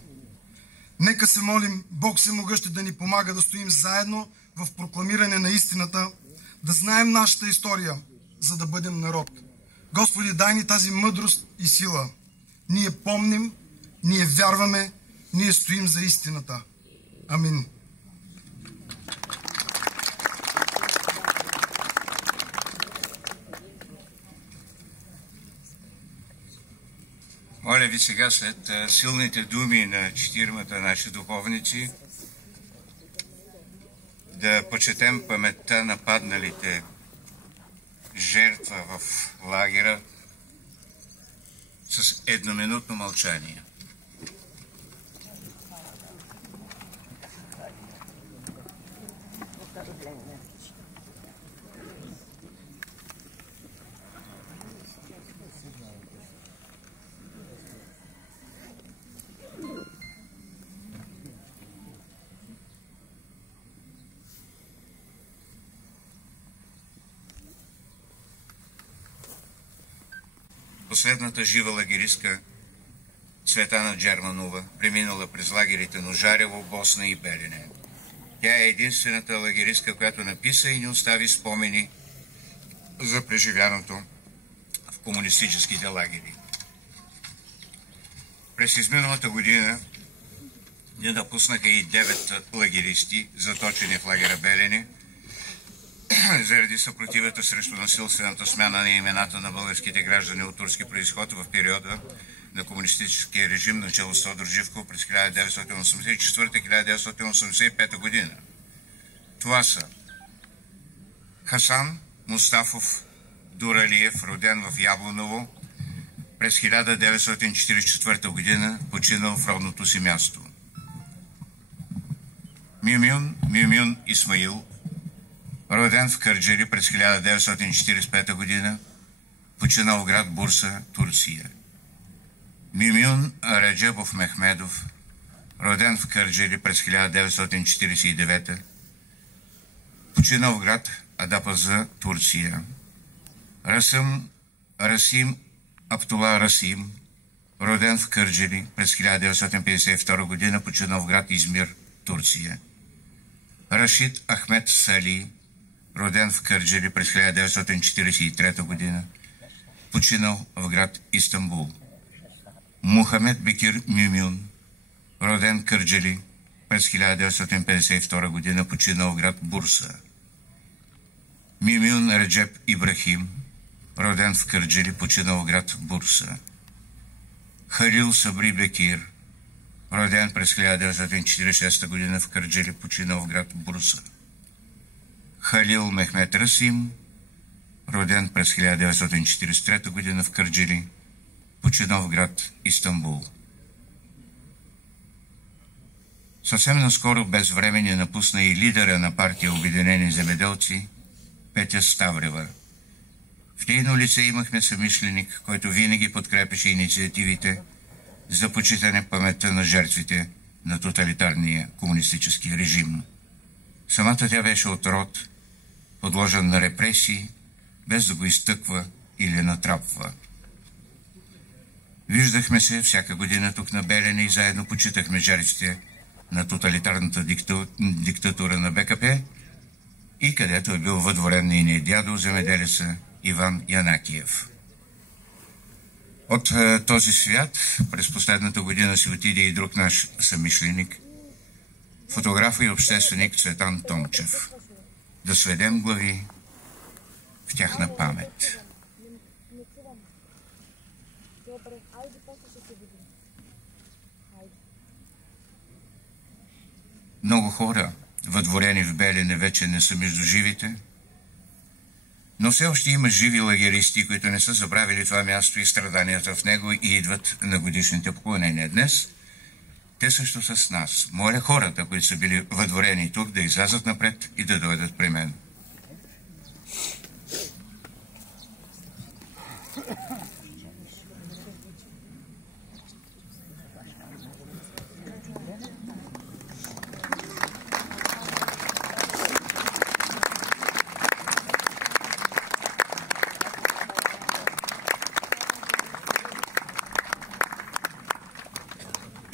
Нека се молим Бог всемогъщи да ни помага да стоим заедно в прокламиране на истината, да знаем нашата история, за да бъдем народ. Господи, дай ни тази мъдрост и сила. Ние помним, ние вярваме, ние стоим за истината. Амин. Моля ви сега, след силните думи на четиримата наши духовници, да почетем паметта на падналите жертва в лагера с едноминутно мълчание. Последната жива лагеристка Цветана Джерманова, преминала през лагерите на Жарево, Босна и Белене. Тя е единствената лагеристка, която написа и ни остави спомени за преживяното в комунистическите лагери. През изминалата година ни напуснаха и 9 лагеристи, заточени в лагера Белене, заради съпротивата срещу насилствената смяна на имената на българските граждани от турски произход в периода на комунистическия режим, начало с Тодор Живков през 1984-1985 година. Това са Хасан Мустафов Дуралиев, роден в Яблоново през 1944 година, починал в родното си място. Мюмюн Исмаил, роден в Кърджали през 1945 година, починал в град Бурса, Турция. Мюмюн Раджебов Мехмедов, роден в Кърджали през 1949, починал в град Адапаза, Турция. Расим Аптула Расим, роден в Кърджали през 1952 година, починал в град Измир, Турция. Рашид Ахмед Сали, роден в Кърджали през 1943 година, починал в град Истанбул. Мухамед Бекир Мюмюн, роден в Кърджали през 1952 година, починал в град Бурса. Мюмюн Реджеп Ибрахим, роден в Кърджали, починал в град Бурса. Халил Сабри Бекир, роден през 1946 година в Кърджали, починал в град Бурса. Халил Мехмед Расим, роден през 1943 година в Кърджали, починал в град Истанбул. Съвсем наскоро безвременно ни напусна и лидера на партия Обединени земеделци Петя Ставрева. В нейно лице имахме съмишленик, който винаги подкрепеше инициативите за почитане паметта на жертвите на тоталитарния комунистически режим. Самата тя беше от род, подложен на репресии, без да го изтъква или натрапва. Виждахме се всяка година тук на Белене и заедно почитахме жертвите на тоталитарната диктатура на БКП и където е бил въдворен нейният дядо, земеделеца Иван Янакиев. От този свят през последната година си отиде и друг наш съмишленик, фотограф и общественик Цветан Томчев. Да сведем глави в тяхна памет. Много хора, въдворени в Белене, вече не са между живите, но все още има живи лагеристи, които не са забравили това място и страданията в него и идват на годишните поклонения. Днес те също са с нас. Моля хората, които са били въдворени тук, да излязат напред и да дойдат при мен.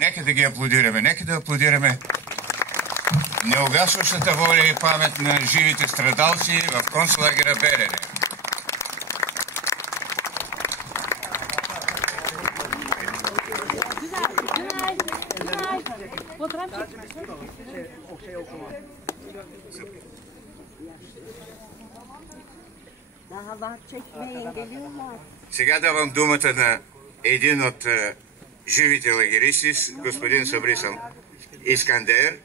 Нека да ги аплодираме. Нека да аплодираме неугасващата воля и памет на живите страдалци в концлагера Белене. Сега давам думата на един от живите лагеристи, господин Сабрисан Искандер,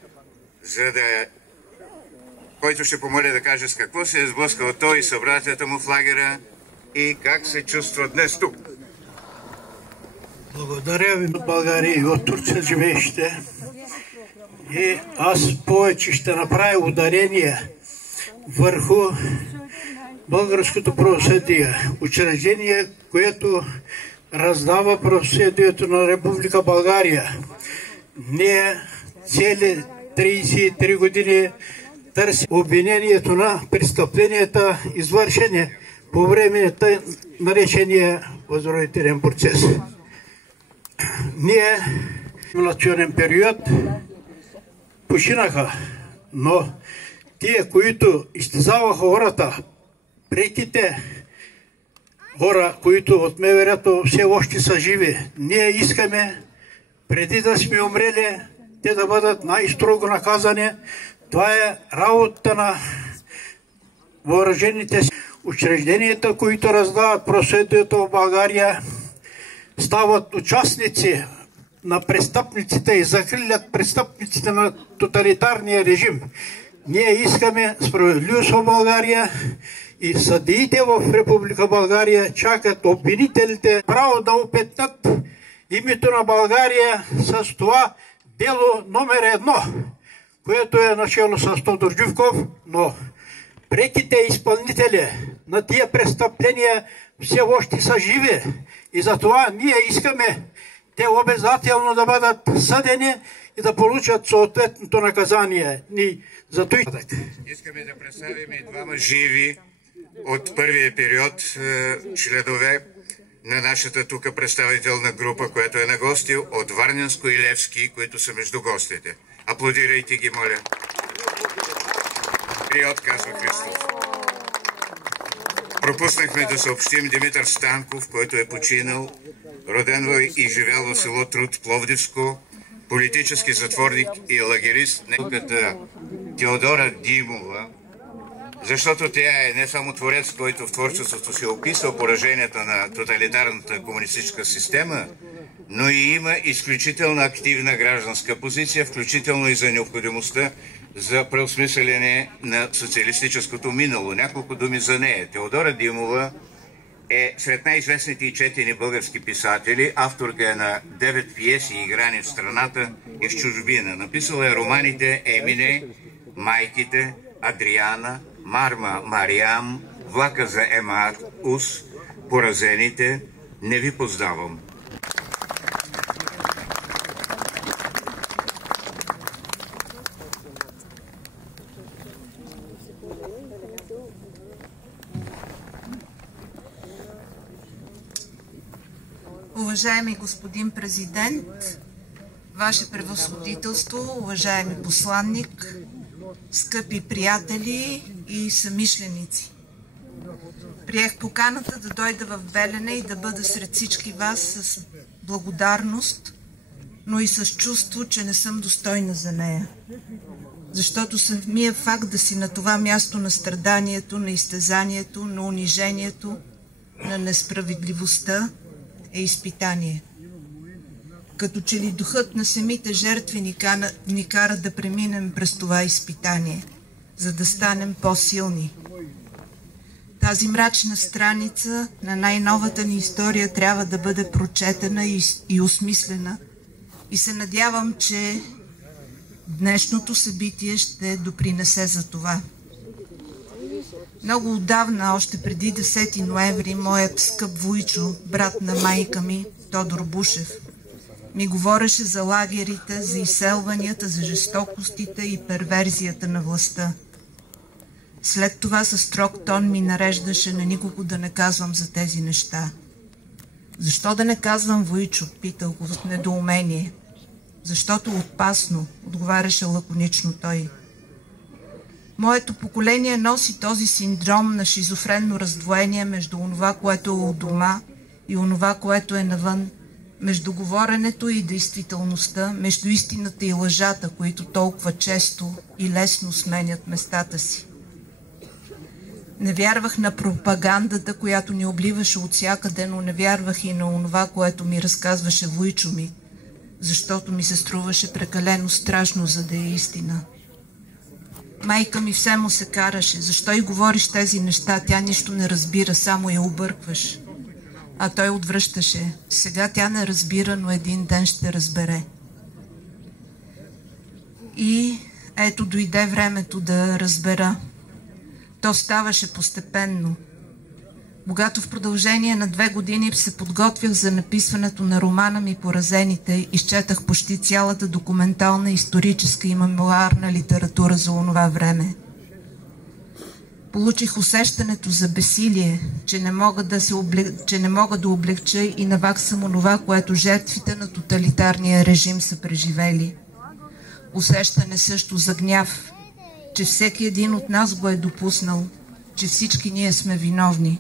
който ще помоля да каже с какво се е сблъскал той и събратята му в лагера и как се чувства днес тук. Благодаря ви от България и от Турция живеещите. И аз повече ще направя ударение върху българското правосъдие. Учреждение, което раздава правосъдието на Република България. Ние цели 33 години търсим обвинението на престъпленията, извършени по време на тъй наречения възродителен процес. Ние в национален период починаха, но тие, които изтезаваха хората, преките хора, които от МВР-то все още са живи, ние искаме преди да сме умрели, те да бъдат най-строго наказани. Това е работа на въоръжените учрежденията, които раздават правосъдието в България, стават участници на престъпниците и закрилят престъпниците на тоталитарния режим. Ние искаме справедливост в България и съдиите в Република България чакат обвинителите право да опетнат името на България с това дело номер 1, което е начало с Тодор Живков, но преките изпълнители на тия престъпления все още са живи и затова ние искаме те обязателно да бъдат съдени и да получат съответното наказание. Искаме да представим и двама живи от първия период членове на нашата тук представителна група, която е на гости от Варненско и Левски, които са между гостите. Аплодирайте ги, моля. Период, казва Христов. Пропуснахме да съобщим Димитър Станков, който е починал, роден и живял в село Труд, Пловдивско, политически затворник и лагерист. Неуката Теодора Димова, защото тя е не само творец, който в творчеството си описал пораженията на тоталитарната комунистическа система, но и има изключително активна гражданска позиция, включително и за необходимостта за преосмислене на социалистическото минало. Няколко думи за нея. Теодора Димова е сред най-известните и четени български писатели, авторка е на 9 пиеси, играни в страната и в чужбина. Написала е романите Емине, Майките, Адриана, Марма Мариам, Влака за Емаус, Поразените, Не ви познавам. Уважаеми господин президент, Ваше превъзходителство, уважаеми посланник, скъпи приятели и съмишленици. Приех поканата да дойда в Белене и да бъда сред всички вас с благодарност, но и с чувство, че не съм достойна за нея. Защото самия факт да си на това място на страданието, на изтезанието, на унижението, на несправедливостта е изпитание. Като че ли духът на самите жертви ни кара да преминем през това изпитание, за да станем по-силни. Тази мрачна страница на най-новата ни история трябва да бъде прочетена и осмислена. И се надявам, че днешното събитие ще допринесе за това. Много отдавна, още преди 10 ноември, моят скъп Войчо, брат на майка ми, Тодор Бушев, ми говореше за лагерите, за изселванията, за жестокостите и перверзията на властта. След това със строг тон ми нареждаше на никого да не казвам за тези неща. Защо да не казвам, Войчо? Питал го с недоумение. Защото опасно, отговаряше лаконично той. Моето поколение носи този синдром на шизофренно раздвоение между онова, което е у дома и онова, което е навън, между говоренето и действителността, между истината и лъжата, които толкова често и лесно сменят местата си. Не вярвах на пропагандата, която ни обливаше от всякъде, но не вярвах и на онова, което ми разказваше вуйчо ми, защото ми се струваше прекалено страшно, за да е истина. Майка ми все му се караше: защо и говориш тези неща, тя нищо не разбира, само я объркваш. А той отвръщаше: сега тя не разбира, но един ден ще разбере. И ето дойде времето да разбера. То ставаше постепенно. Когато в продължение на 2 години се подготвях за написването на романа ми "Поразените", изчетах почти цялата документална, историческа и мемуарна литература за онова време. Получих усещането за безсилие, че не мога да облегча и наваксам онова, което жертвите на тоталитарния режим са преживели. Усещане също за гняв, че всеки един от нас го е допуснал, че всички ние сме виновни.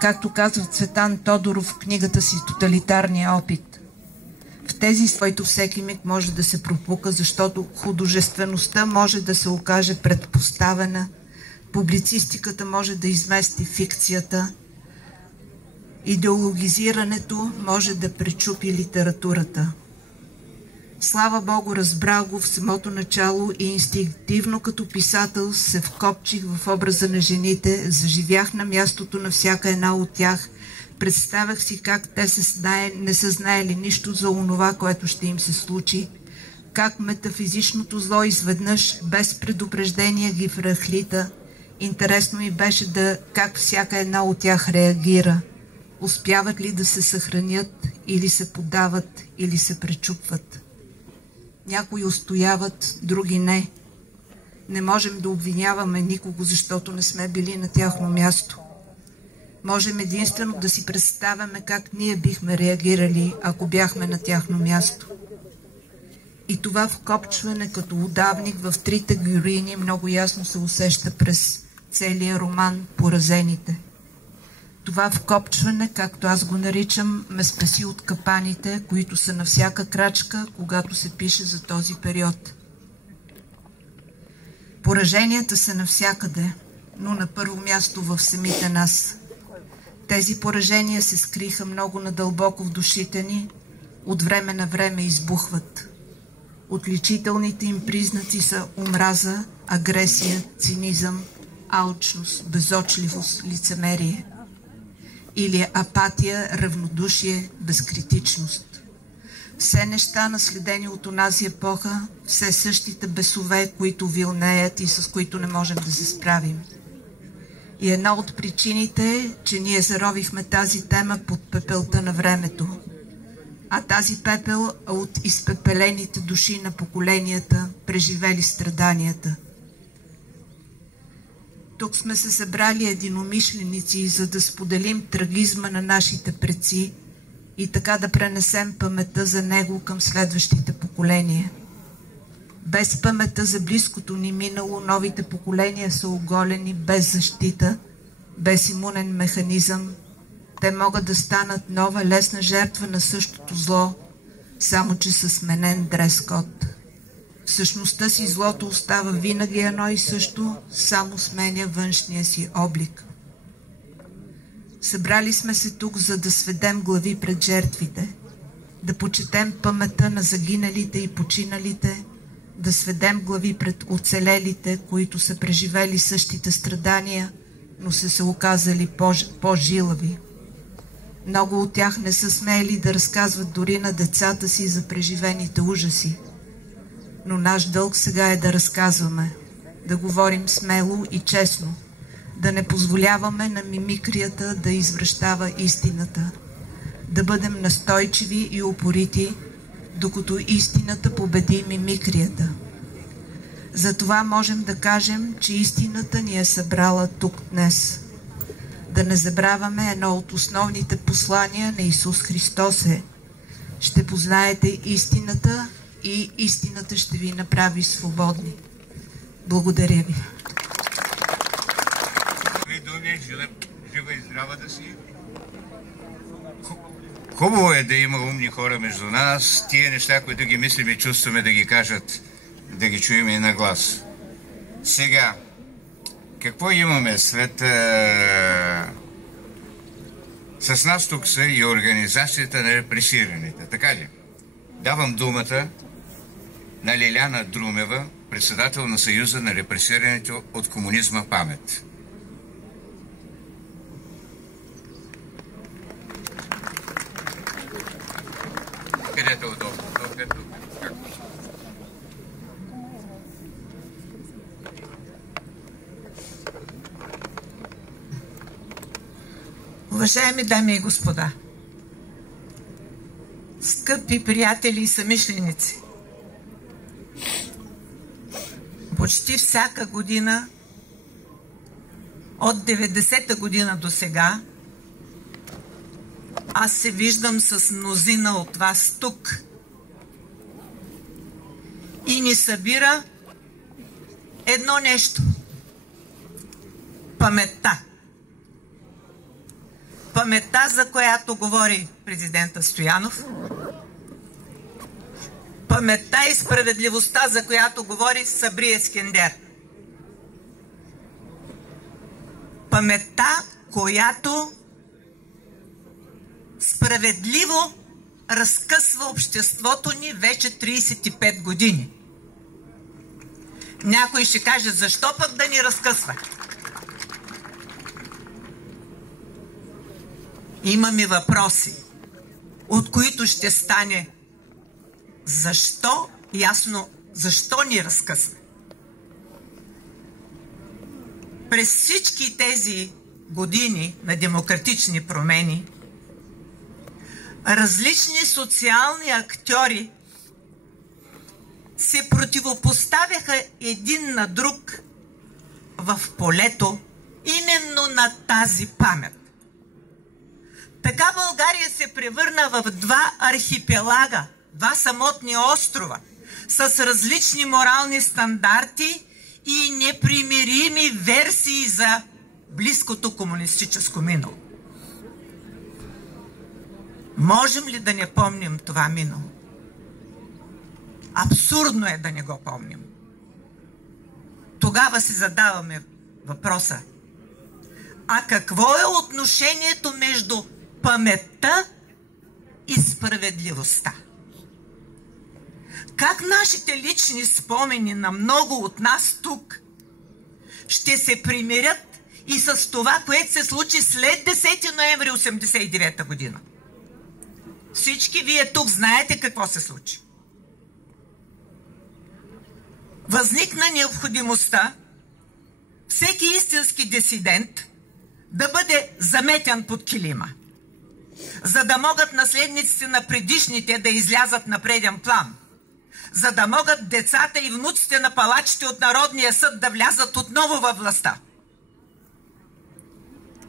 Както казва Цветан Тодоров в книгата си "Тоталитарния опит". В тези, с който всеки миг може да се пропука, защото художествеността може да се окаже предпоставена, публицистиката може да измести фикцията, идеологизирането може да пречупи литературата. Слава Богу, разбрах го в самото начало и инстинктивно като писател се вкопчих в образа на жените, заживях на мястото на всяка една от тях, представях си как те не са знаели нищо за онова, което ще им се случи, как метафизичното зло изведнъж, без предупреждение, ги връхлита. Интересно ми беше как всяка една от тях реагира. Успяват ли да се съхранят, или се подават, или се пречупват. Някои устояват, други не. Не можем да обвиняваме никого, защото не сме били на тяхно място. Можем единствено да си представяме как ние бихме реагирали, ако бяхме на тяхно място. И това вкопчване като удавник в 3 героини много ясно се усеща през целия роман "Поразените". Това вкопчване, както аз го наричам, ме спаси от капаните, които са на всяка крачка, когато се пише за този период. Пораженията са навсякъде, но на първо място в самите нас. Тези поражения се скриха много надълбоко в душите ни, от време на време избухват. Отличителните им признаци са омраза, агресия, цинизъм, алчност, безочливост, лицемерие. Или апатия, равнодушие, безкритичност. Все неща, наследени от онази епоха, все същите бесове, които вилнеят и с които не можем да се справим. И една от причините е, че ние заровихме тази тема под пепелта на времето. А тази пепел е от изпепелените души на поколенията, преживели страданията. Тук сме се събрали единомишленици, за да споделим трагизма на нашите предци и така да пренесем паметта за него към следващите поколения. Без паметта за близкото ни минало, новите поколения са оголени без защита, без имунен механизъм. Те могат да станат нова лесна жертва на същото зло, само че със сменен дрес-код. В същността си злото остава винаги едно и също, само сменя външния си облик. Събрали сме се тук, за да сведем глави пред жертвите, да почетем паметта на загиналите и починалите, да сведем глави пред оцелелите, които са преживели същите страдания, но са се оказали по-жилави. Много от тях не са смели да разказват дори на децата си за преживените ужаси. Но наш дълг сега е да разказваме, да говорим смело и честно, да не позволяваме на мимикрията да извращава истината, да бъдем настойчиви и упорити, докато истината победи мимикрията. Затова можем да кажем, че истината ни е събрала тук днес. Да не забравяме едно от основните послания на Исус Христос е: ще познаете истината и истината ще ви направи свободни. Благодаря ви. Жива и здрава да си. Хубаво е да има умни хора между нас, тия неща, които ги мислим и чувстваме, да ги кажат, да ги чуем и на глас. Сега, какво имаме след... С нас тук са и организацията на репресираните, така ли? Давам думата на Лиляна Друмева, председател на Съюза на репресираните от комунизма памет. Където е удобно? Уважаеми дами и господа, скъпи приятели и съмишленици, почти всяка година от 90-та година до сега аз се виждам с мнозина от вас тук и ни събира едно нещо – паметта. Паметта, за която говори президента Стоянов, паметта и справедливостта, за която говори Сабри Ескендер. Паметта, която справедливо разкъсва обществото ни вече 35 години. Някой ще каже, защо пък да ни разкъсва? Имаме въпроси, от които ще стане защо, ясно, защо ни разкъсва. През всички тези години на демократични промени, различни социални актьори се противопоставяха един на друг в полето именно на тази памет. Така България се превърна в два архипелага, два самотни острова, с различни морални стандарти и непримирими версии за близкото комунистическо минало. Можем ли да не помним това минало? Абсурдно е да не го помним. Тогава си задаваме въпроса: а какво е отношението между паметта и справедливостта? Как нашите лични спомени на много от нас тук ще се примирят и с това, което се случи след 10 ноември 1989 година? Всички вие тук знаете какво се случи. Възникна необходимостта всеки истински дисидент да бъде заметен под килима, за да могат наследниците на предишните да излязат на преден план, за да могат децата и внуците на палачите от Народния съд да влязат отново във властта.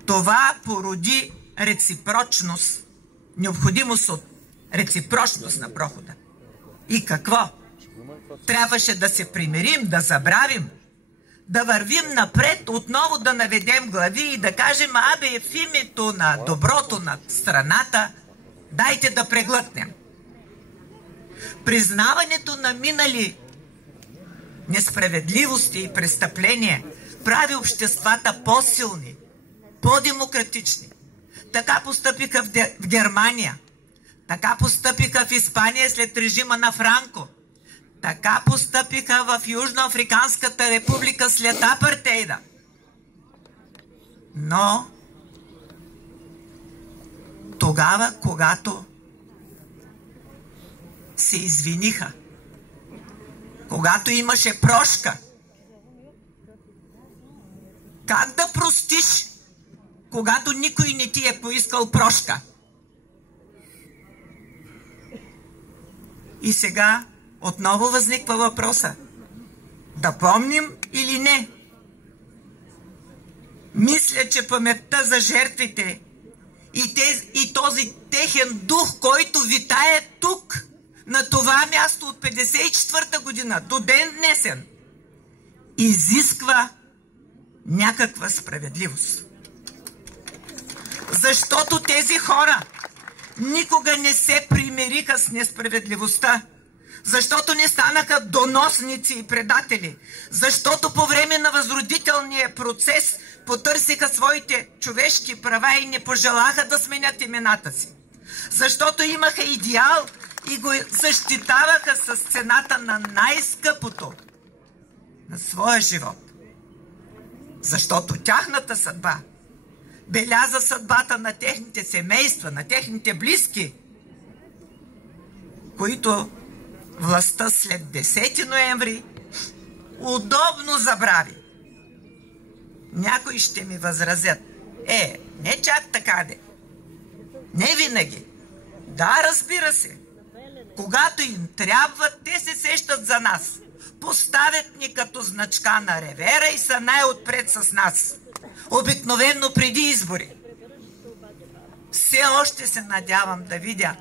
Това породи реципрочност, необходимост от реципрочност на прохода. И какво? Трябваше да се примирим, да забравим, да вървим напред, отново да наведем глави и да кажем: абе, в името на доброто на страната, дайте да преглътнем. Признаването на минали несправедливости и престъпления прави обществата по-силни, по-демократични. Така постъпиха в Германия, така постъпиха в Испания след режима на Франко, така постъпиха в Южноафриканската република след апартейда. Но тогава, когато се извиниха, когато имаше прошка, как да простиш, когато никой не ти е поискал прошка? И сега отново възниква въпроса: да помним или не? Мисля, че паметта за жертвите и този техен дух, който витае тук, на това място от 1954 година до ден днесен, изисква някаква справедливост. Защото тези хора никога не се примириха с несправедливостта, защото не станаха доносници и предатели, защото по време на възродителния процес потърсиха своите човешки права и не пожелаха да сменят имената си, защото имаха идеал и го защитаваха с цената на най-скъпото на своя живот, защото тяхната съдба беляза съдбата на техните семейства, на техните близки, които властта след 10 ноември удобно забрави. Някои ще ми възразят: не чак така де. Не винаги. Да, разбира се. Когато им трябва, те се сещат за нас. Поставят ни като значка на ревера и са най-отпред с нас. Обикновено преди избори. Все още се надявам да видя,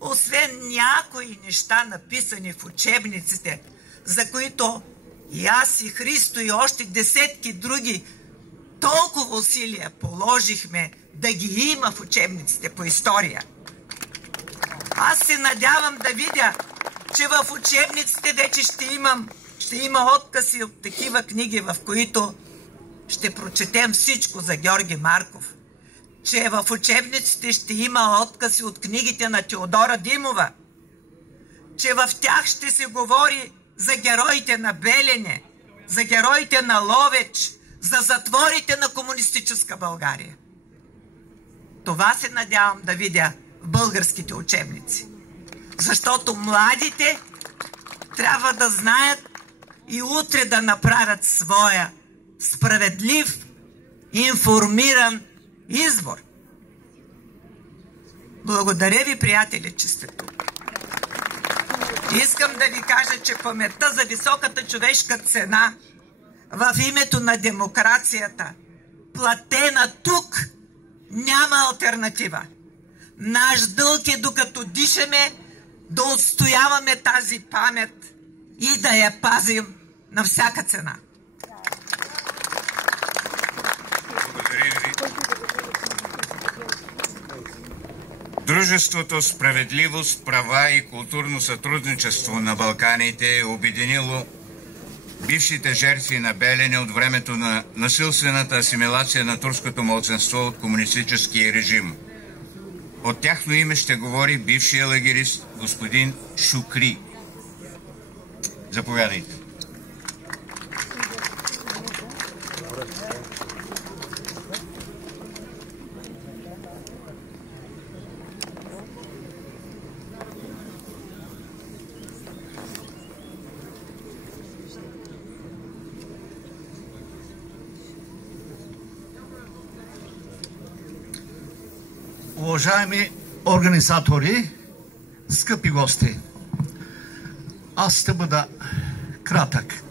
освен някои неща написани в учебниците, за които и аз, и Христо, и още десетки други толкова усилия положихме да ги има в учебниците по история. Аз се надявам да видя, че в учебниците вече ще има откази от такива книги, в които ще прочетем всичко за Георги Марков. Че в учебниците ще има откази от книгите на Теодора Димова. Че в тях ще се говори за героите на Белене, за героите на Ловеч, за затворите на комунистическа България. Това се надявам да видя в българските учебници. Защото младите трябва да знаят и утре да направят своя справедлив, информиран избор. Благодаря ви, приятели, че сте тук. Искам да ви кажа, че паметта за високата човешка цена в името на демокрацията, платена тук, няма алтернатива. Наш дълг е, докато дишаме, да отстояваме тази памет и да я пазим на всяка цена. Благодаря ви. Дружеството Справедливост, права и културно сътрудничество на Балканите е обединило бившите жертви на Белене от времето на насилствената асимилация на турското малцинство от комунистическия режим. От тяхно име ще говори бившия лагерист господин Шукри. Заповядайте. Уважаеми организатори, скъпи гости, аз ще бъда кратък.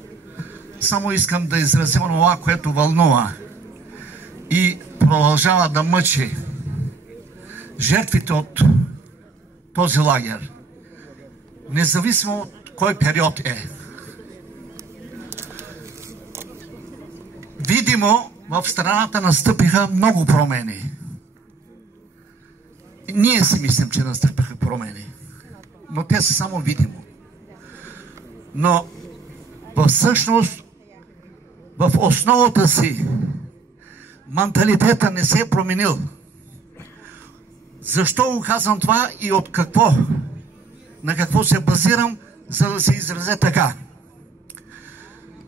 Само искам да изразя това, което вълнува и продължава да мъчи жертвите от този лагер, независимо от кой период е. Видимо, в страната настъпиха много промени. Ние си мислим, че настъпиха промени, но те са само видимо. Но всъщност в основата си менталитета не се е променил. Защо го казвам това и от какво? На какво се базирам, за да се изразя така?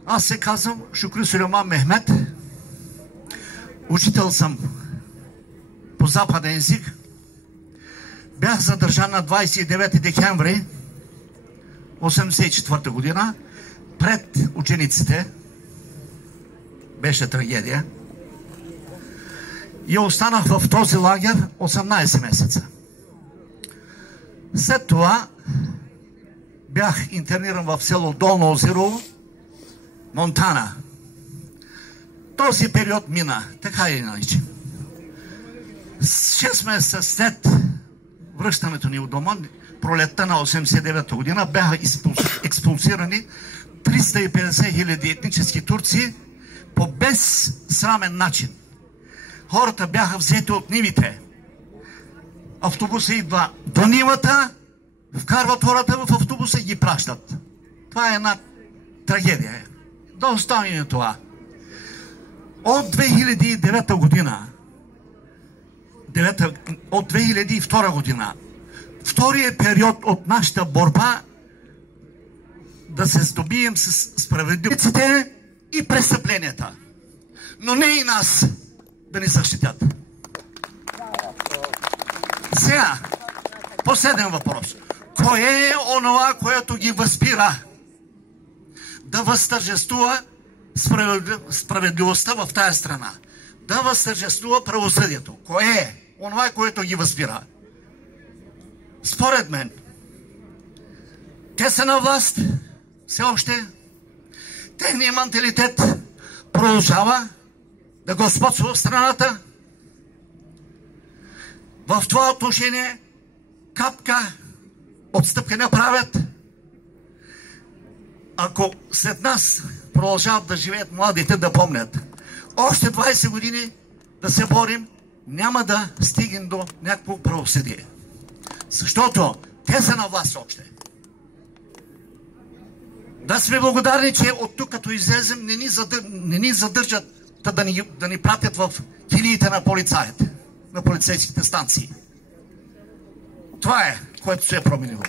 Аз се казвам Шукри Сулейман Мехмет. Учител съм по западен език. Бях задържан на 29 декември 1984 година пред учениците. Беше трагедия. И останах в този лагер 18 месеца. След това бях интерниран в село Долно озеро, Монтана. Този период мина, така и иначе. 6 месеца след връщането ни от дома, пролетта на 89-та година, бяха експулсирани 350 хиляди етнически турци по безсрамен начин. Хората бяха взети от нивите. автобуса идва до нивата, вкарват хората в автобуса и ги пращат. Това е една трагедия. Да оставим това. От 2009 година, от 2002 година, втория период от нашата борба да се здобием с справедливостите и престъпленията. Но не и нас да ни защитят. Сега, последен въпрос. Кое е онова, което ги възпира да възтържествува справедливостта в тая страна? Да възтържествува правосъдието? Кое е онова, което ги възпира? Според мен, те са на власт все още. Техният менталитет продължава да господства в страната. В това отношение капка отстъпка не правят. Ако след нас продължават да живеят младите, да помнят, още 20 години да се борим, няма да стигнем до някакво правосъдие. Защото те са на власт още. Да сме благодарни, че от тук като излезем не ни задържат да ни пратят в килиите на полицаите, на полицейските станции. Това е, което се е променило.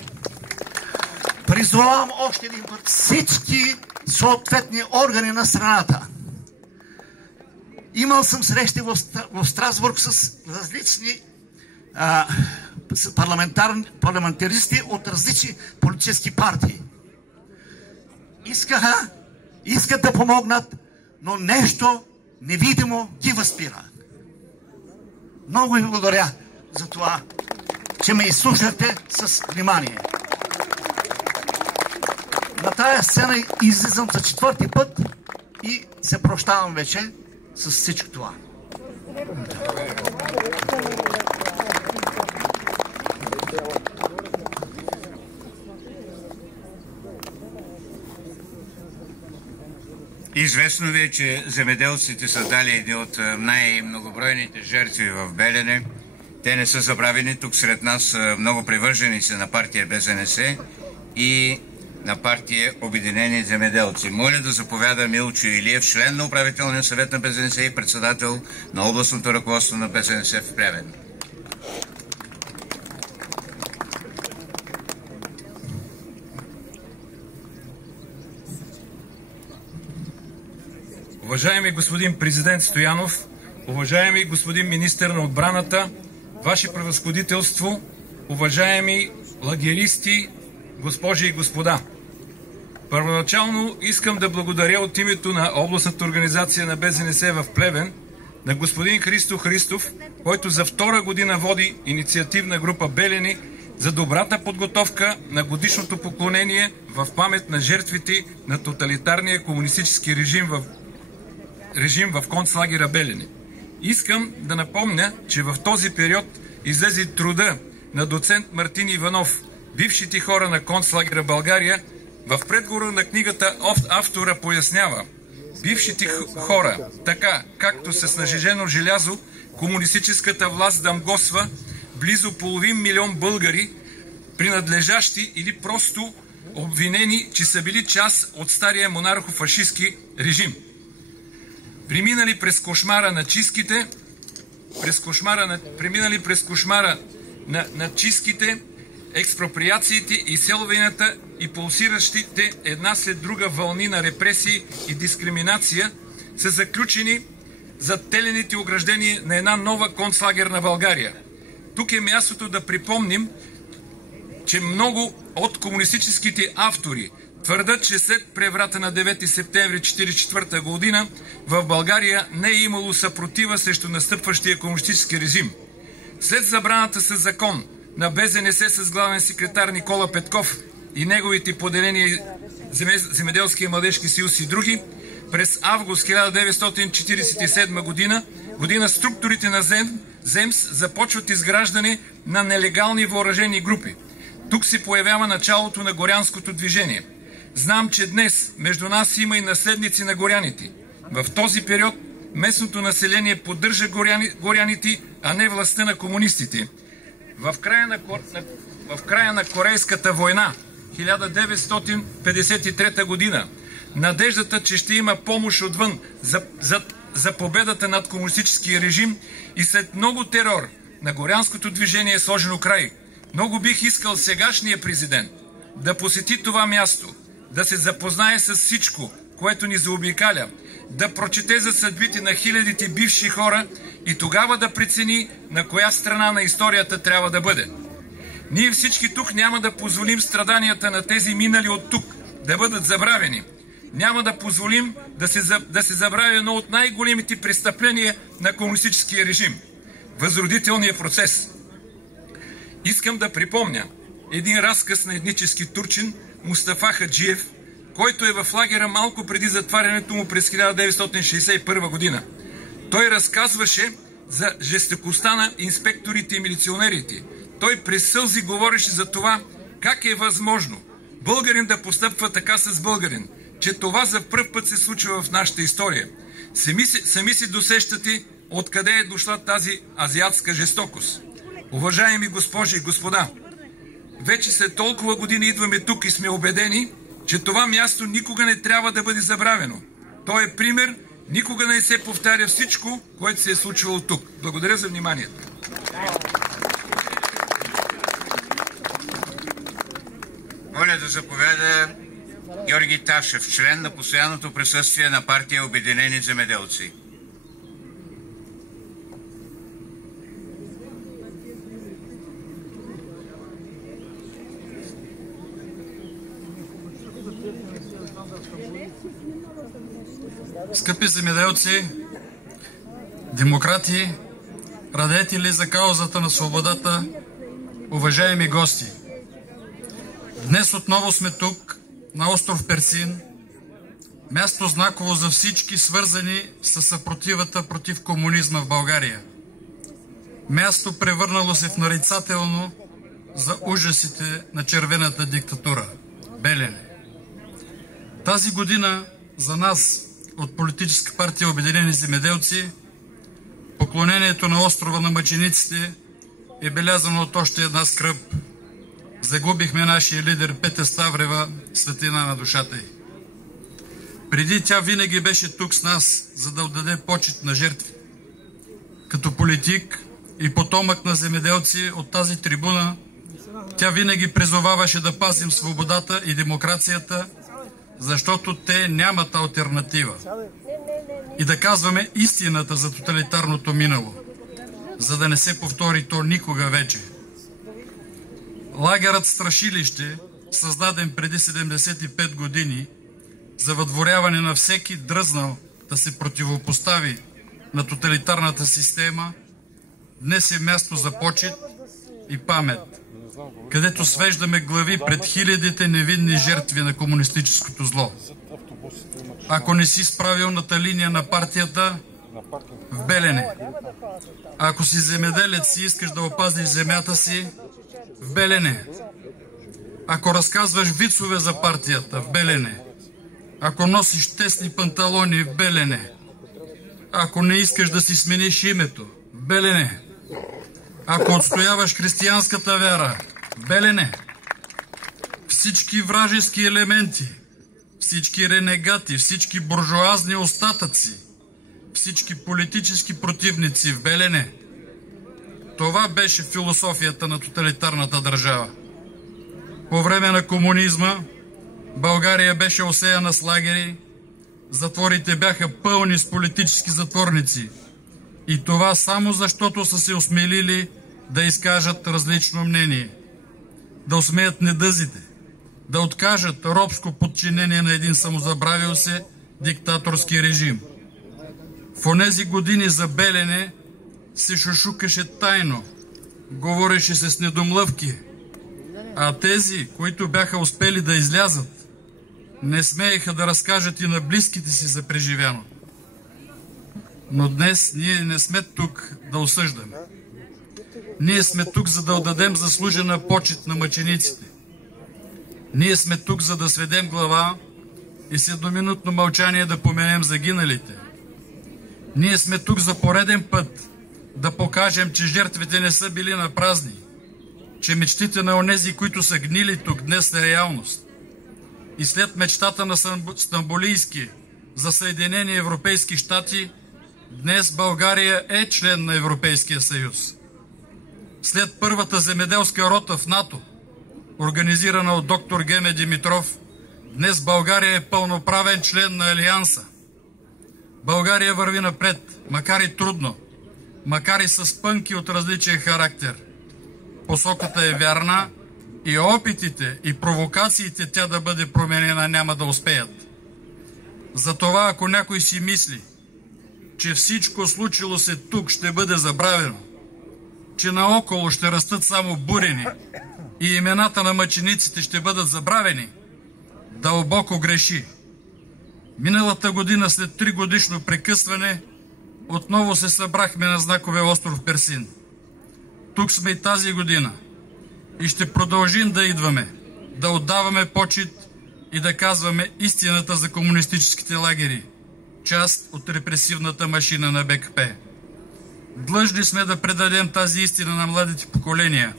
Призовавам още един път всички съответни органи на страната. Имал съм срещи в Страсбург с различни парламентаристи от различни политически партии. Искат да помогнат, но нещо невидимо ги възпира. Много ви благодаря за това, че ме изслушахте с внимание. На тая сцена излизам за 4-ти път и се прощавам вече с всичко това. Известно ви е, че земеделците са дали едни от най-многобройните жертви в Белене. Те не са забравени. Тук сред нас много привърженици на партия БЗНС и на партия Обединени земеделци. Моля да заповяда Милчо Илиев, член на управителния съвет на БЗНС и председател на областното ръководство на БЗНС в Плевен. Уважаеми господин президент Стоянов, уважаеми господин министър на отбраната, Ваше превъзходителство, уважаеми лагеристи, госпожи и господа. Първоначално искам да благодаря от името на областната организация на БЗНС в Плевен на господин Христо Христов, който за втора година води инициативна група Белени за добрата подготовка на годишното поклонение в памет на жертвите на тоталитарния комунистически режим в концлагера Белене. Искам да напомня, че в този период излезе труда на доцент Мартин Иванов, бившите хора на концлагера България. В предговора на книгата автора пояснява: бившите хора, така както с нажежено желязо комунистическата власт дамгосва близо половин милион българи, принадлежащи или просто обвинени, че са били част от стария монархо-фашистски режим. Преминали през кошмара на чистките, на чистките, експроприациите, изселванията и пулсиращите една след друга вълни на репресии и дискриминация са заключени зад телените ограждения на една нова концлагерна България. Тук е мястото да припомним, че много от комунистическите автори твърдят, че след преврата на 9 септември 1944 година в България не е имало съпротива срещу настъпващия комунистически режим. След забраната със закон на БЗНС с главен секретар Никола Петков и неговите поделения Земеделския младежки съюз и други, през август 1947 година структурите на ЗЕМС започват изграждане на нелегални въоръжени групи. Тук се появява началото на горянското движение. Знам, че днес между нас има и наследници на горяните. В този период местното население поддържа горяните, а не властта на комунистите. В края на Корейската война 1953 година надеждата, че ще има помощ отвън за победата над комунистическия режим и след много терор на горянското движение е сложено край. Много бих искал сегашния президент да посети това място, да се запознае с всичко, което ни заобикаля, да прочете за съдбите на хилядите бивши хора и тогава да прецени на коя страна на историята трябва да бъде. Ние всички тук няма да позволим страданията на тези минали от тук да бъдат забравени. Няма да позволим да се забрави едно от най-големите престъпления на комунистическия режим – възродителния процес. Искам да припомня един разказ на етнически турчин Мустафа Хаджиев, който е в лагера малко преди затварянето му през 1961 година. Той разказваше за жестокостта на инспекторите и милиционерите. Той през сълзи говореше за това как е възможно българин да постъпва така с българин, че това за пръв път се случва в нашата история. Сами си досещате откъде е дошла тази азиатска жестокост. Уважаеми госпожи и господа, вече след толкова години идваме тук и сме убедени, че това място никога не трябва да бъде забравено. Той е пример, никога не се повтаря всичко, което се е случвало тук. Благодаря за вниманието. Моля да заповяда Георги Ташев, член на постоянното присъствие на партия Обединени земеделци. Скъпи земеделци, демократи, радетели за каузата на свободата, уважаеми гости! Днес отново сме тук, на остров Персин, място знаково за всички, свързани с съпротивата против комунизма в България. Място, превърнало се в нарицателно за ужасите на червената диктатура – Белене. Тази година за нас от политическа партия Обединени земеделци поклонението на острова на мъчениците е белязано от още една скръб. Загубихме нашия лидер Петя Ставрева, светлина на душата й. Преди тя винаги беше тук с нас, за да отдаде почет на жертви. Като политик и потомък на земеделци от тази трибуна, тя винаги призоваваше да пазим свободата и демокрацията, защото те нямат алтернатива. И да казваме истината за тоталитарното минало, за да не се повтори то никога вече. Лагерът Страшилище, създаден преди 75 години, за въдворяване на всеки дръзнал да се противопостави на тоталитарната система, днес е място за почет и памет, където свеждаме глави пред хилядите невинни жертви на комунистическото зло. Ако не си справилната линия на партията, в Белене. Ако си земеделец и искаш да опазиш земята си, в Белене. Ако разказваш вицове за партията, в Белене. Ако носиш тесни панталони, в Белене. Ако не искаш да си смениш името, в Белене. Ако отстояваш християнската вяра, в Белене. Всички вражески елементи, всички ренегати, всички буржоазни остатъци, всички политически противници в Белене. Това беше философията на тоталитарната държава. По време на комунизма България беше осеяна с лагери, затворите бяха пълни с политически затворници. И това само защото са се осмелили да изкажат различно мнение, да усмеят недъзите, да откажат робско подчинение на един самозабравил се диктаторски режим. В онези години за Белене се шушукаше тайно, говореше се с недомлъвки, а тези, които бяха успели да излязат, не смееха да разкажат и на близките си за преживяно. Но днес ние не сме тук да осъждаме. Ние сме тук, за да отдадем заслужена почет на мъчениците. Ние сме тук, за да сведем глава и с едноминутно мълчание да поменем загиналите. Ние сме тук за пореден път да покажем, че жертвите не са били напразни, че мечтите на онези, които са гнили тук, днес са реалност. И след мечтата на Стамбулийски за Съединени Европейски щати, днес България е член на Европейския съюз. След първата земеделска рота в НАТО, организирана от доктор Геме Димитров, днес България е пълноправен член на Алианса. България върви напред, макар и трудно, макар и с спънки от различен характер. Посоката е вярна и опитите и провокациите тя да бъде променена няма да успеят. Затова, ако някой си мисли, че всичко случило се тук ще бъде забравено, че наоколо ще растат само бурени и имената на мъчениците ще бъдат забравени, дълбоко греши. Миналата година, след 3-годишно прекъсване, отново се събрахме на знаковия остров Персин. Тук сме и тази година и ще продължим да идваме, да отдаваме почит и да казваме истината за комунистическите лагери, част от репресивната машина на БКП. Длъжни сме да предадем тази истина на младите поколения,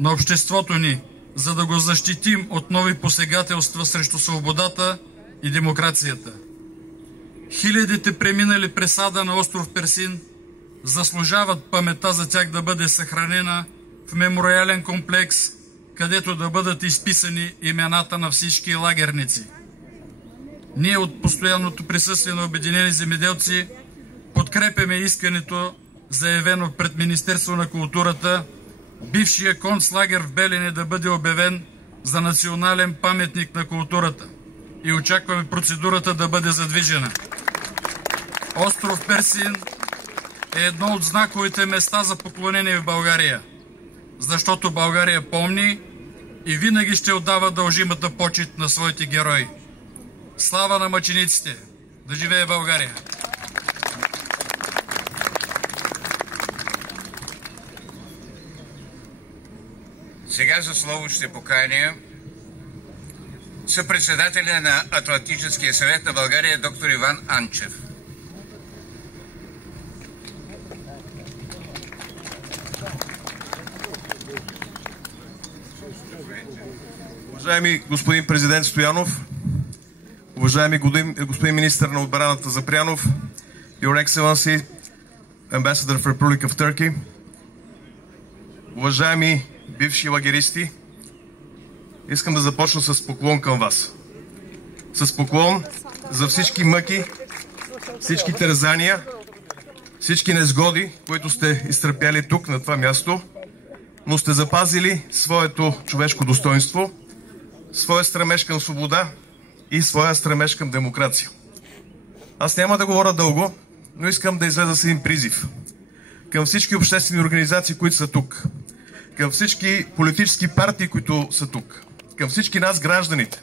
на обществото ни, за да го защитим от нови посегателства срещу свободата и демокрацията. Хилядите преминали през ада на остров Персин заслужават паметта за тях да бъде съхранена в мемориален комплекс, където да бъдат изписани имената на всички лагерници. Ние от постоянното присъствие на Обединени земеделци подкрепяме искането, заявено пред Министерство на културата, бившия концлагер в Белене да бъде обявен за национален паметник на културата и очакваме процедурата да бъде задвижена. Остров Персин е едно от знаковите места за поклонение в България, защото България помни и винаги ще отдава дължимата почит на своите герои. Слава на мъчениците! Да живее България! Сега за слово ще поканя съпредседателя на Атлантическия съвет на България доктор Иван Анчев. Уважаеми господин президент Стоянов, уважаеми господин министър на отбраната Запрянов, Your Excellency, Ambassador for Republic of Turkey, уважаеми бивши лагеристи, искам да започна с поклон към вас. С поклон за всички мъки, всички тързания, всички незгоди, които сте изтърпяли тук, на това място, но сте запазили своето човешко достоинство, своя стремеж към свобода и своя стремеж към демокрация. Аз няма да говоря дълго, но искам да излеза с един призив към всички обществени организации, които са тук, към всички политически партии, които са тук, към всички нас, гражданите,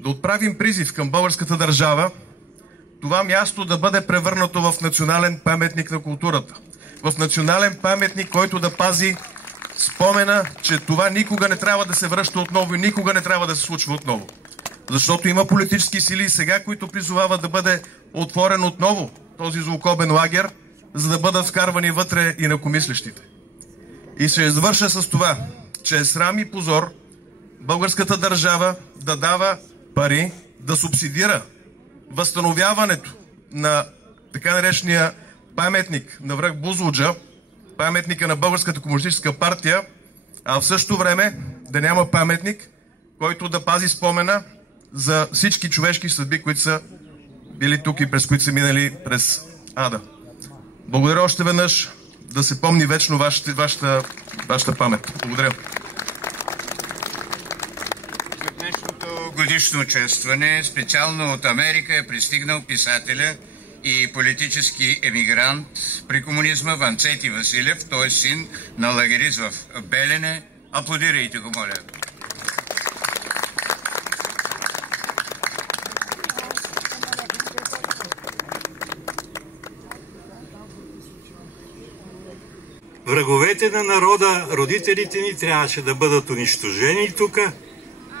да отправим призив към българската държава това място да бъде превърнато в национален паметник на културата, в национален паметник, който да пази спомена, че това никога не трябва да се връща отново и никога не трябва да се случва отново. Защото има политически сили сега, които призовават да бъде отворен отново този злокобен лагер, за да бъдат вкарвани вътре и накомислещите. И ще завърша с това, че е срам и позор българската държава да дава пари, да субсидира възстановяването на така наречения паметник на връх Бузлуджа, паметника на Българската комунистическа партия, а в същото време да няма паметник, който да пази спомена за всички човешки съдби, които са били тук и през които са минали през ада. Благодаря още веднъж, да се помни вечно вашата памет. Благодаря. В днешното годишно честване специално от Америка е пристигнал писателя и политически емигрант при комунизма Ванцети Василев, той е син на лагерист в Белене. Аплодирайте го, моля. Враговете на народа, родителите ни, трябваше да бъдат унищожени тук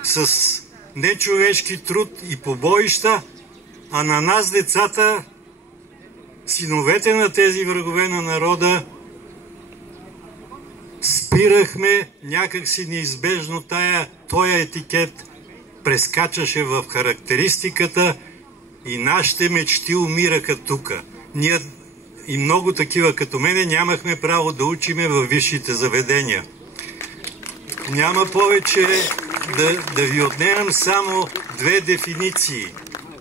с нечовешки труд и побоища, а на нас, децата, синовете на тези врагове на народа, с Опирахме някакси неизбежно тоя етикет, прескачаше в характеристиката и нашите мечти умираха тука. Ние и много такива като мене нямахме право да учиме във висшите заведения. Няма повече да ви отнемам само две дефиниции.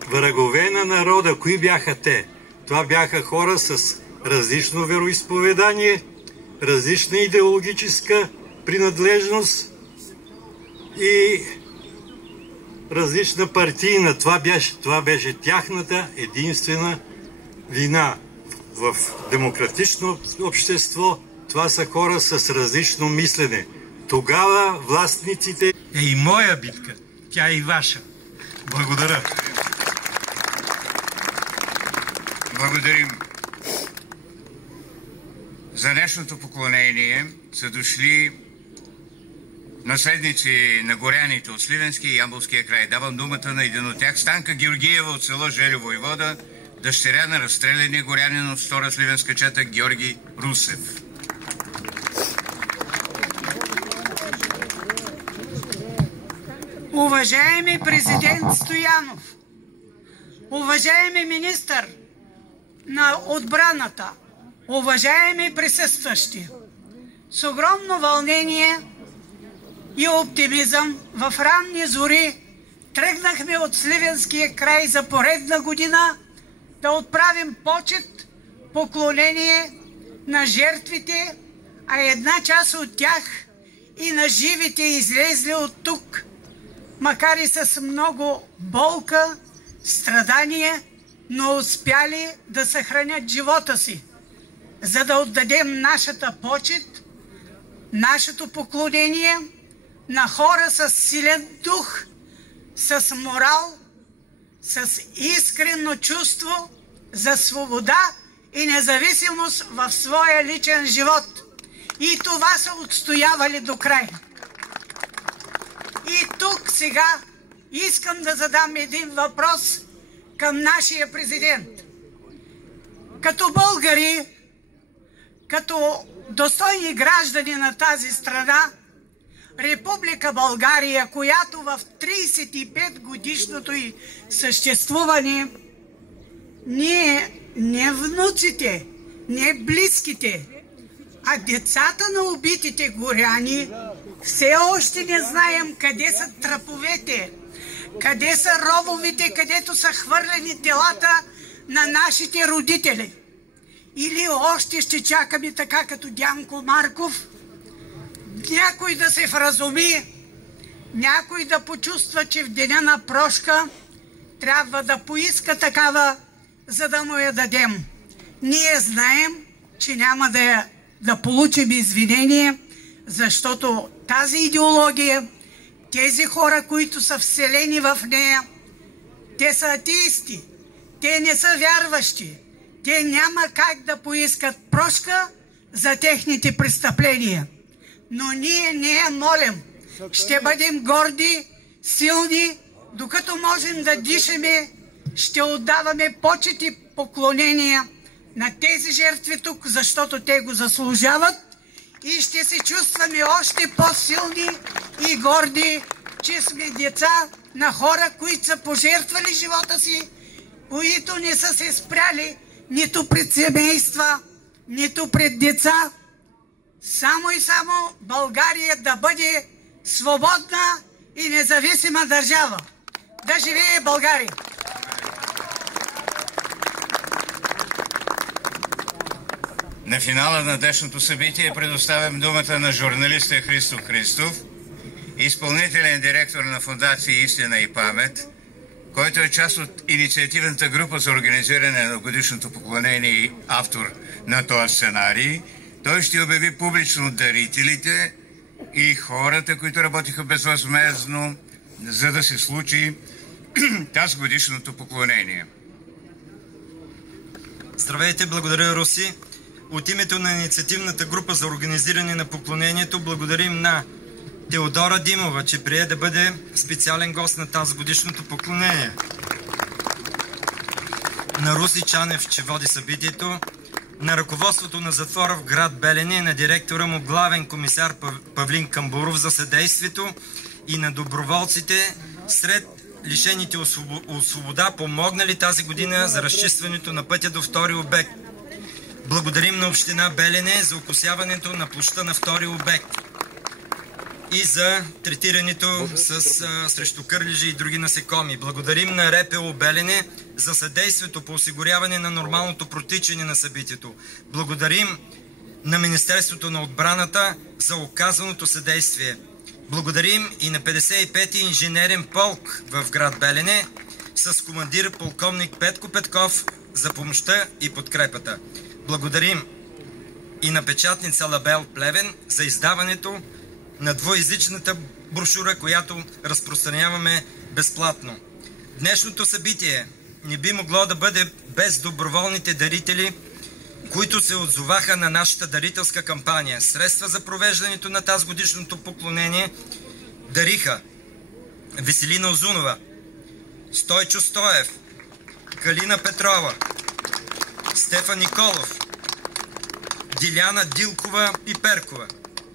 Врагове на народа, кои бяха те? Това бяха хора с различно вероизповедание, различна идеологическа принадлежност и различна партийна. Това беше тяхната единствена вина. В демократично общество това са хора с различно мислене. Тогава властниците... Е и моя битка, тя е и ваша. Благодаря. Благодарим. За днешното поклонение са дошли наследници на горяните от Сливенския и Ямболския край. Давам думата на един от тях, Станка Георгиева от село Желю войвода, дъщеря на разстреляния горянин от Втора сливенска чета Георги Русев. Уважаеми президент Стоянов, уважаеми министър на отбраната, уважаеми присъстващи, с огромно вълнение и оптимизъм в ранни зори тръгнахме от Сливенския край за поредна година да отправим почет, поклонение на жертвите, а една част от тях и на живите излезли от тук, макар и с много болка, страдания, но успяли да съхранят живота си, за да отдадем нашата почет, нашето поклонение на хора с силен дух, с морал, с искрено чувство за свобода и независимост в своя личен живот. И това са отстоявали до край. И тук сега искам да задам един въпрос към нашия президент. Като българи, като достойни граждани на тази страна, Република България, която в 35 годишното й съществуване, ние не внуците, не близките, а децата на убитите горяни, все още не знаем къде са траповете, къде са рововете, където са хвърлени телата на нашите родители. Или още ще чакаме така като Дянко Марков, някой да се вразуми, някой да почувства, че в деня на прошка трябва да поиска такава, за да му я дадем. Ние знаем, че няма да получим извинение, защото тази идеология, тези хора, които са вселени в нея, те са атеисти, те не са вярващи, те няма как да поискат прошка за техните престъпления. Но ние не я молим. Ще бъдем горди, силни, докато можем да дишаме, ще отдаваме почет и поклонения на тези жертви тук, защото те го заслужават и ще се чувстваме още по-силни и горди, че сме деца на хора, които са пожертвали живота си, които не са се спряли нито пред семейства, нито пред деца. Само и само България да бъде свободна и независима държава. Да живее България! На финала на днешното събитие предоставям думата на журналиста Христо Христов, изпълнителен директор на Фондация Истина и памет, който е част от инициативната група за организиране на годишното поклонение и автор на този сценарий. Той ще обяви публично дарителите и хората, които работиха безвъзмездно, за да се случи тази годишното поклонение. Здравейте, благодаря, Руси. От името на инициативната група за организиране на поклонението благодарим на Теодора Димова, че прие да бъде специален гост на тази годишното поклонение. На Руси Чанев, че води събитието, на ръководството на затвора в град Белене, на директора му главен комисар Павлин Камбуров за съдействието и на доброволците сред лишените от свобода, помогнали тази година за разчистването на пътя до втори обект. Благодарим на община Белене за окосяването на площта на втори обект и за третирането срещу кърлежи и други насекоми. Благодарим на РПО Белене за съдействието по осигуряване на нормалното протичане на събитието. Благодарим на Министерството на отбраната за оказаното съдействие. Благодарим и на 55-ти инженерен полк в град Белене с командир полковник Петко Петков за помощта и подкрепата. Благодарим и на печатница Лабел Плевен за издаването на двуезичната брошура, която разпространяваме безплатно. Днешното събитие не би могло да бъде без доброволните дарители, които се отзоваха на нашата дарителска кампания. Средства за провеждането на тази годишното поклонение дариха Веселина Озунова, Стойчо Стоев, Калина Петрова, Стефан Николов, Диляна Дилкова Пиперкова,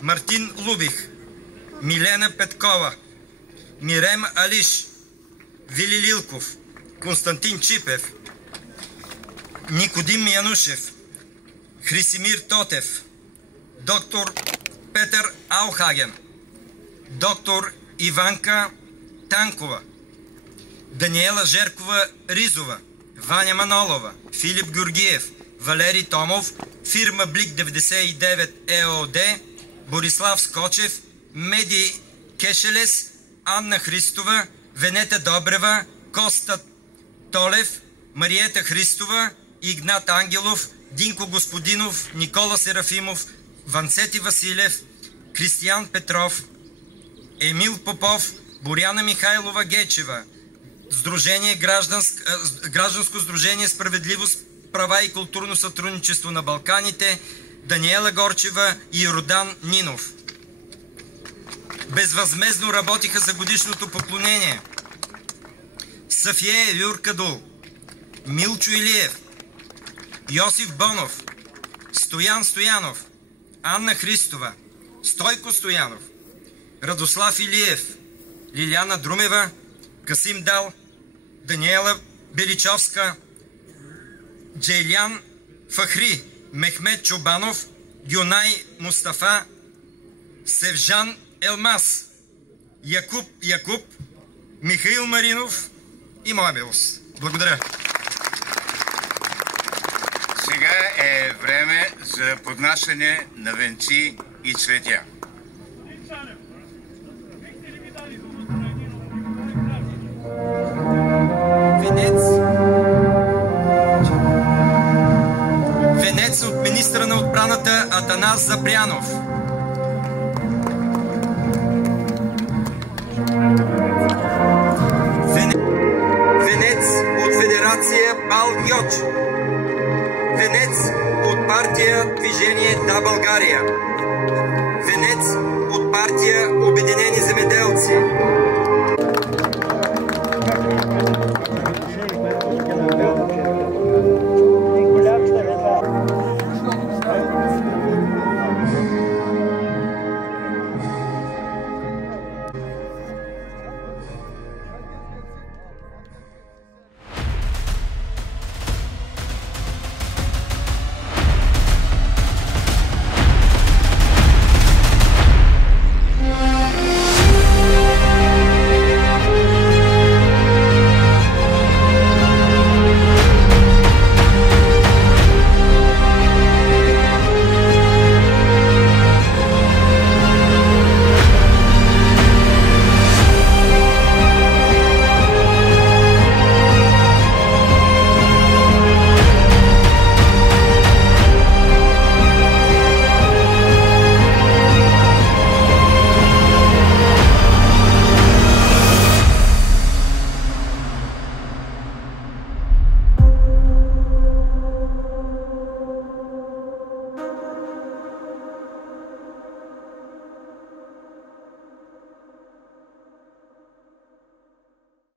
Мартин Лубих, Милена Петкова, Мирем Алиш, Вили Лилков, Константин Чипев, Никодим Янушев, Хрисимир Тотев, доктор Петър Аухаген, доктор Иванка Танкова, Даниела Жеркова Ризова, Ваня Манолова, Филип Георгиев, Валери Томов, фирма Блик 99 ЕОД, Борислав Скочев, Меди Кешелес, Анна Христова, Венета Добрева, Коста Толев, Мариета Христова, Игнат Ангелов, Динко Господинов, Никола Серафимов, Ванцети Василев, Кристиян Петров, Емил Попов, Боряна Михайлова Гечева, Гражданско сдружение Справедливост, права и културно сътрудничество на Балканите, Даниела Горчева и Родан Нинов. Безвъзмездно работиха за годишното поклонение Сафие Юркадул, Милчо Илиев, Йосиф Бонов, Стоян Стоянов, Анна Христова, Стойко Стоянов, Радослав Илиев, Лиляна Друмева, Касим Дал, Даниела Беличовска, Джейлян Фахри, Мехмед Чобанов, Гюнай Мустафа, Севжан Елмас, Якуб, Михаил Маринов и моя милост. Благодаря. Сега е време за поднасяне на венци и цветя. Венец от министъра на отбраната Атанас Запрянов.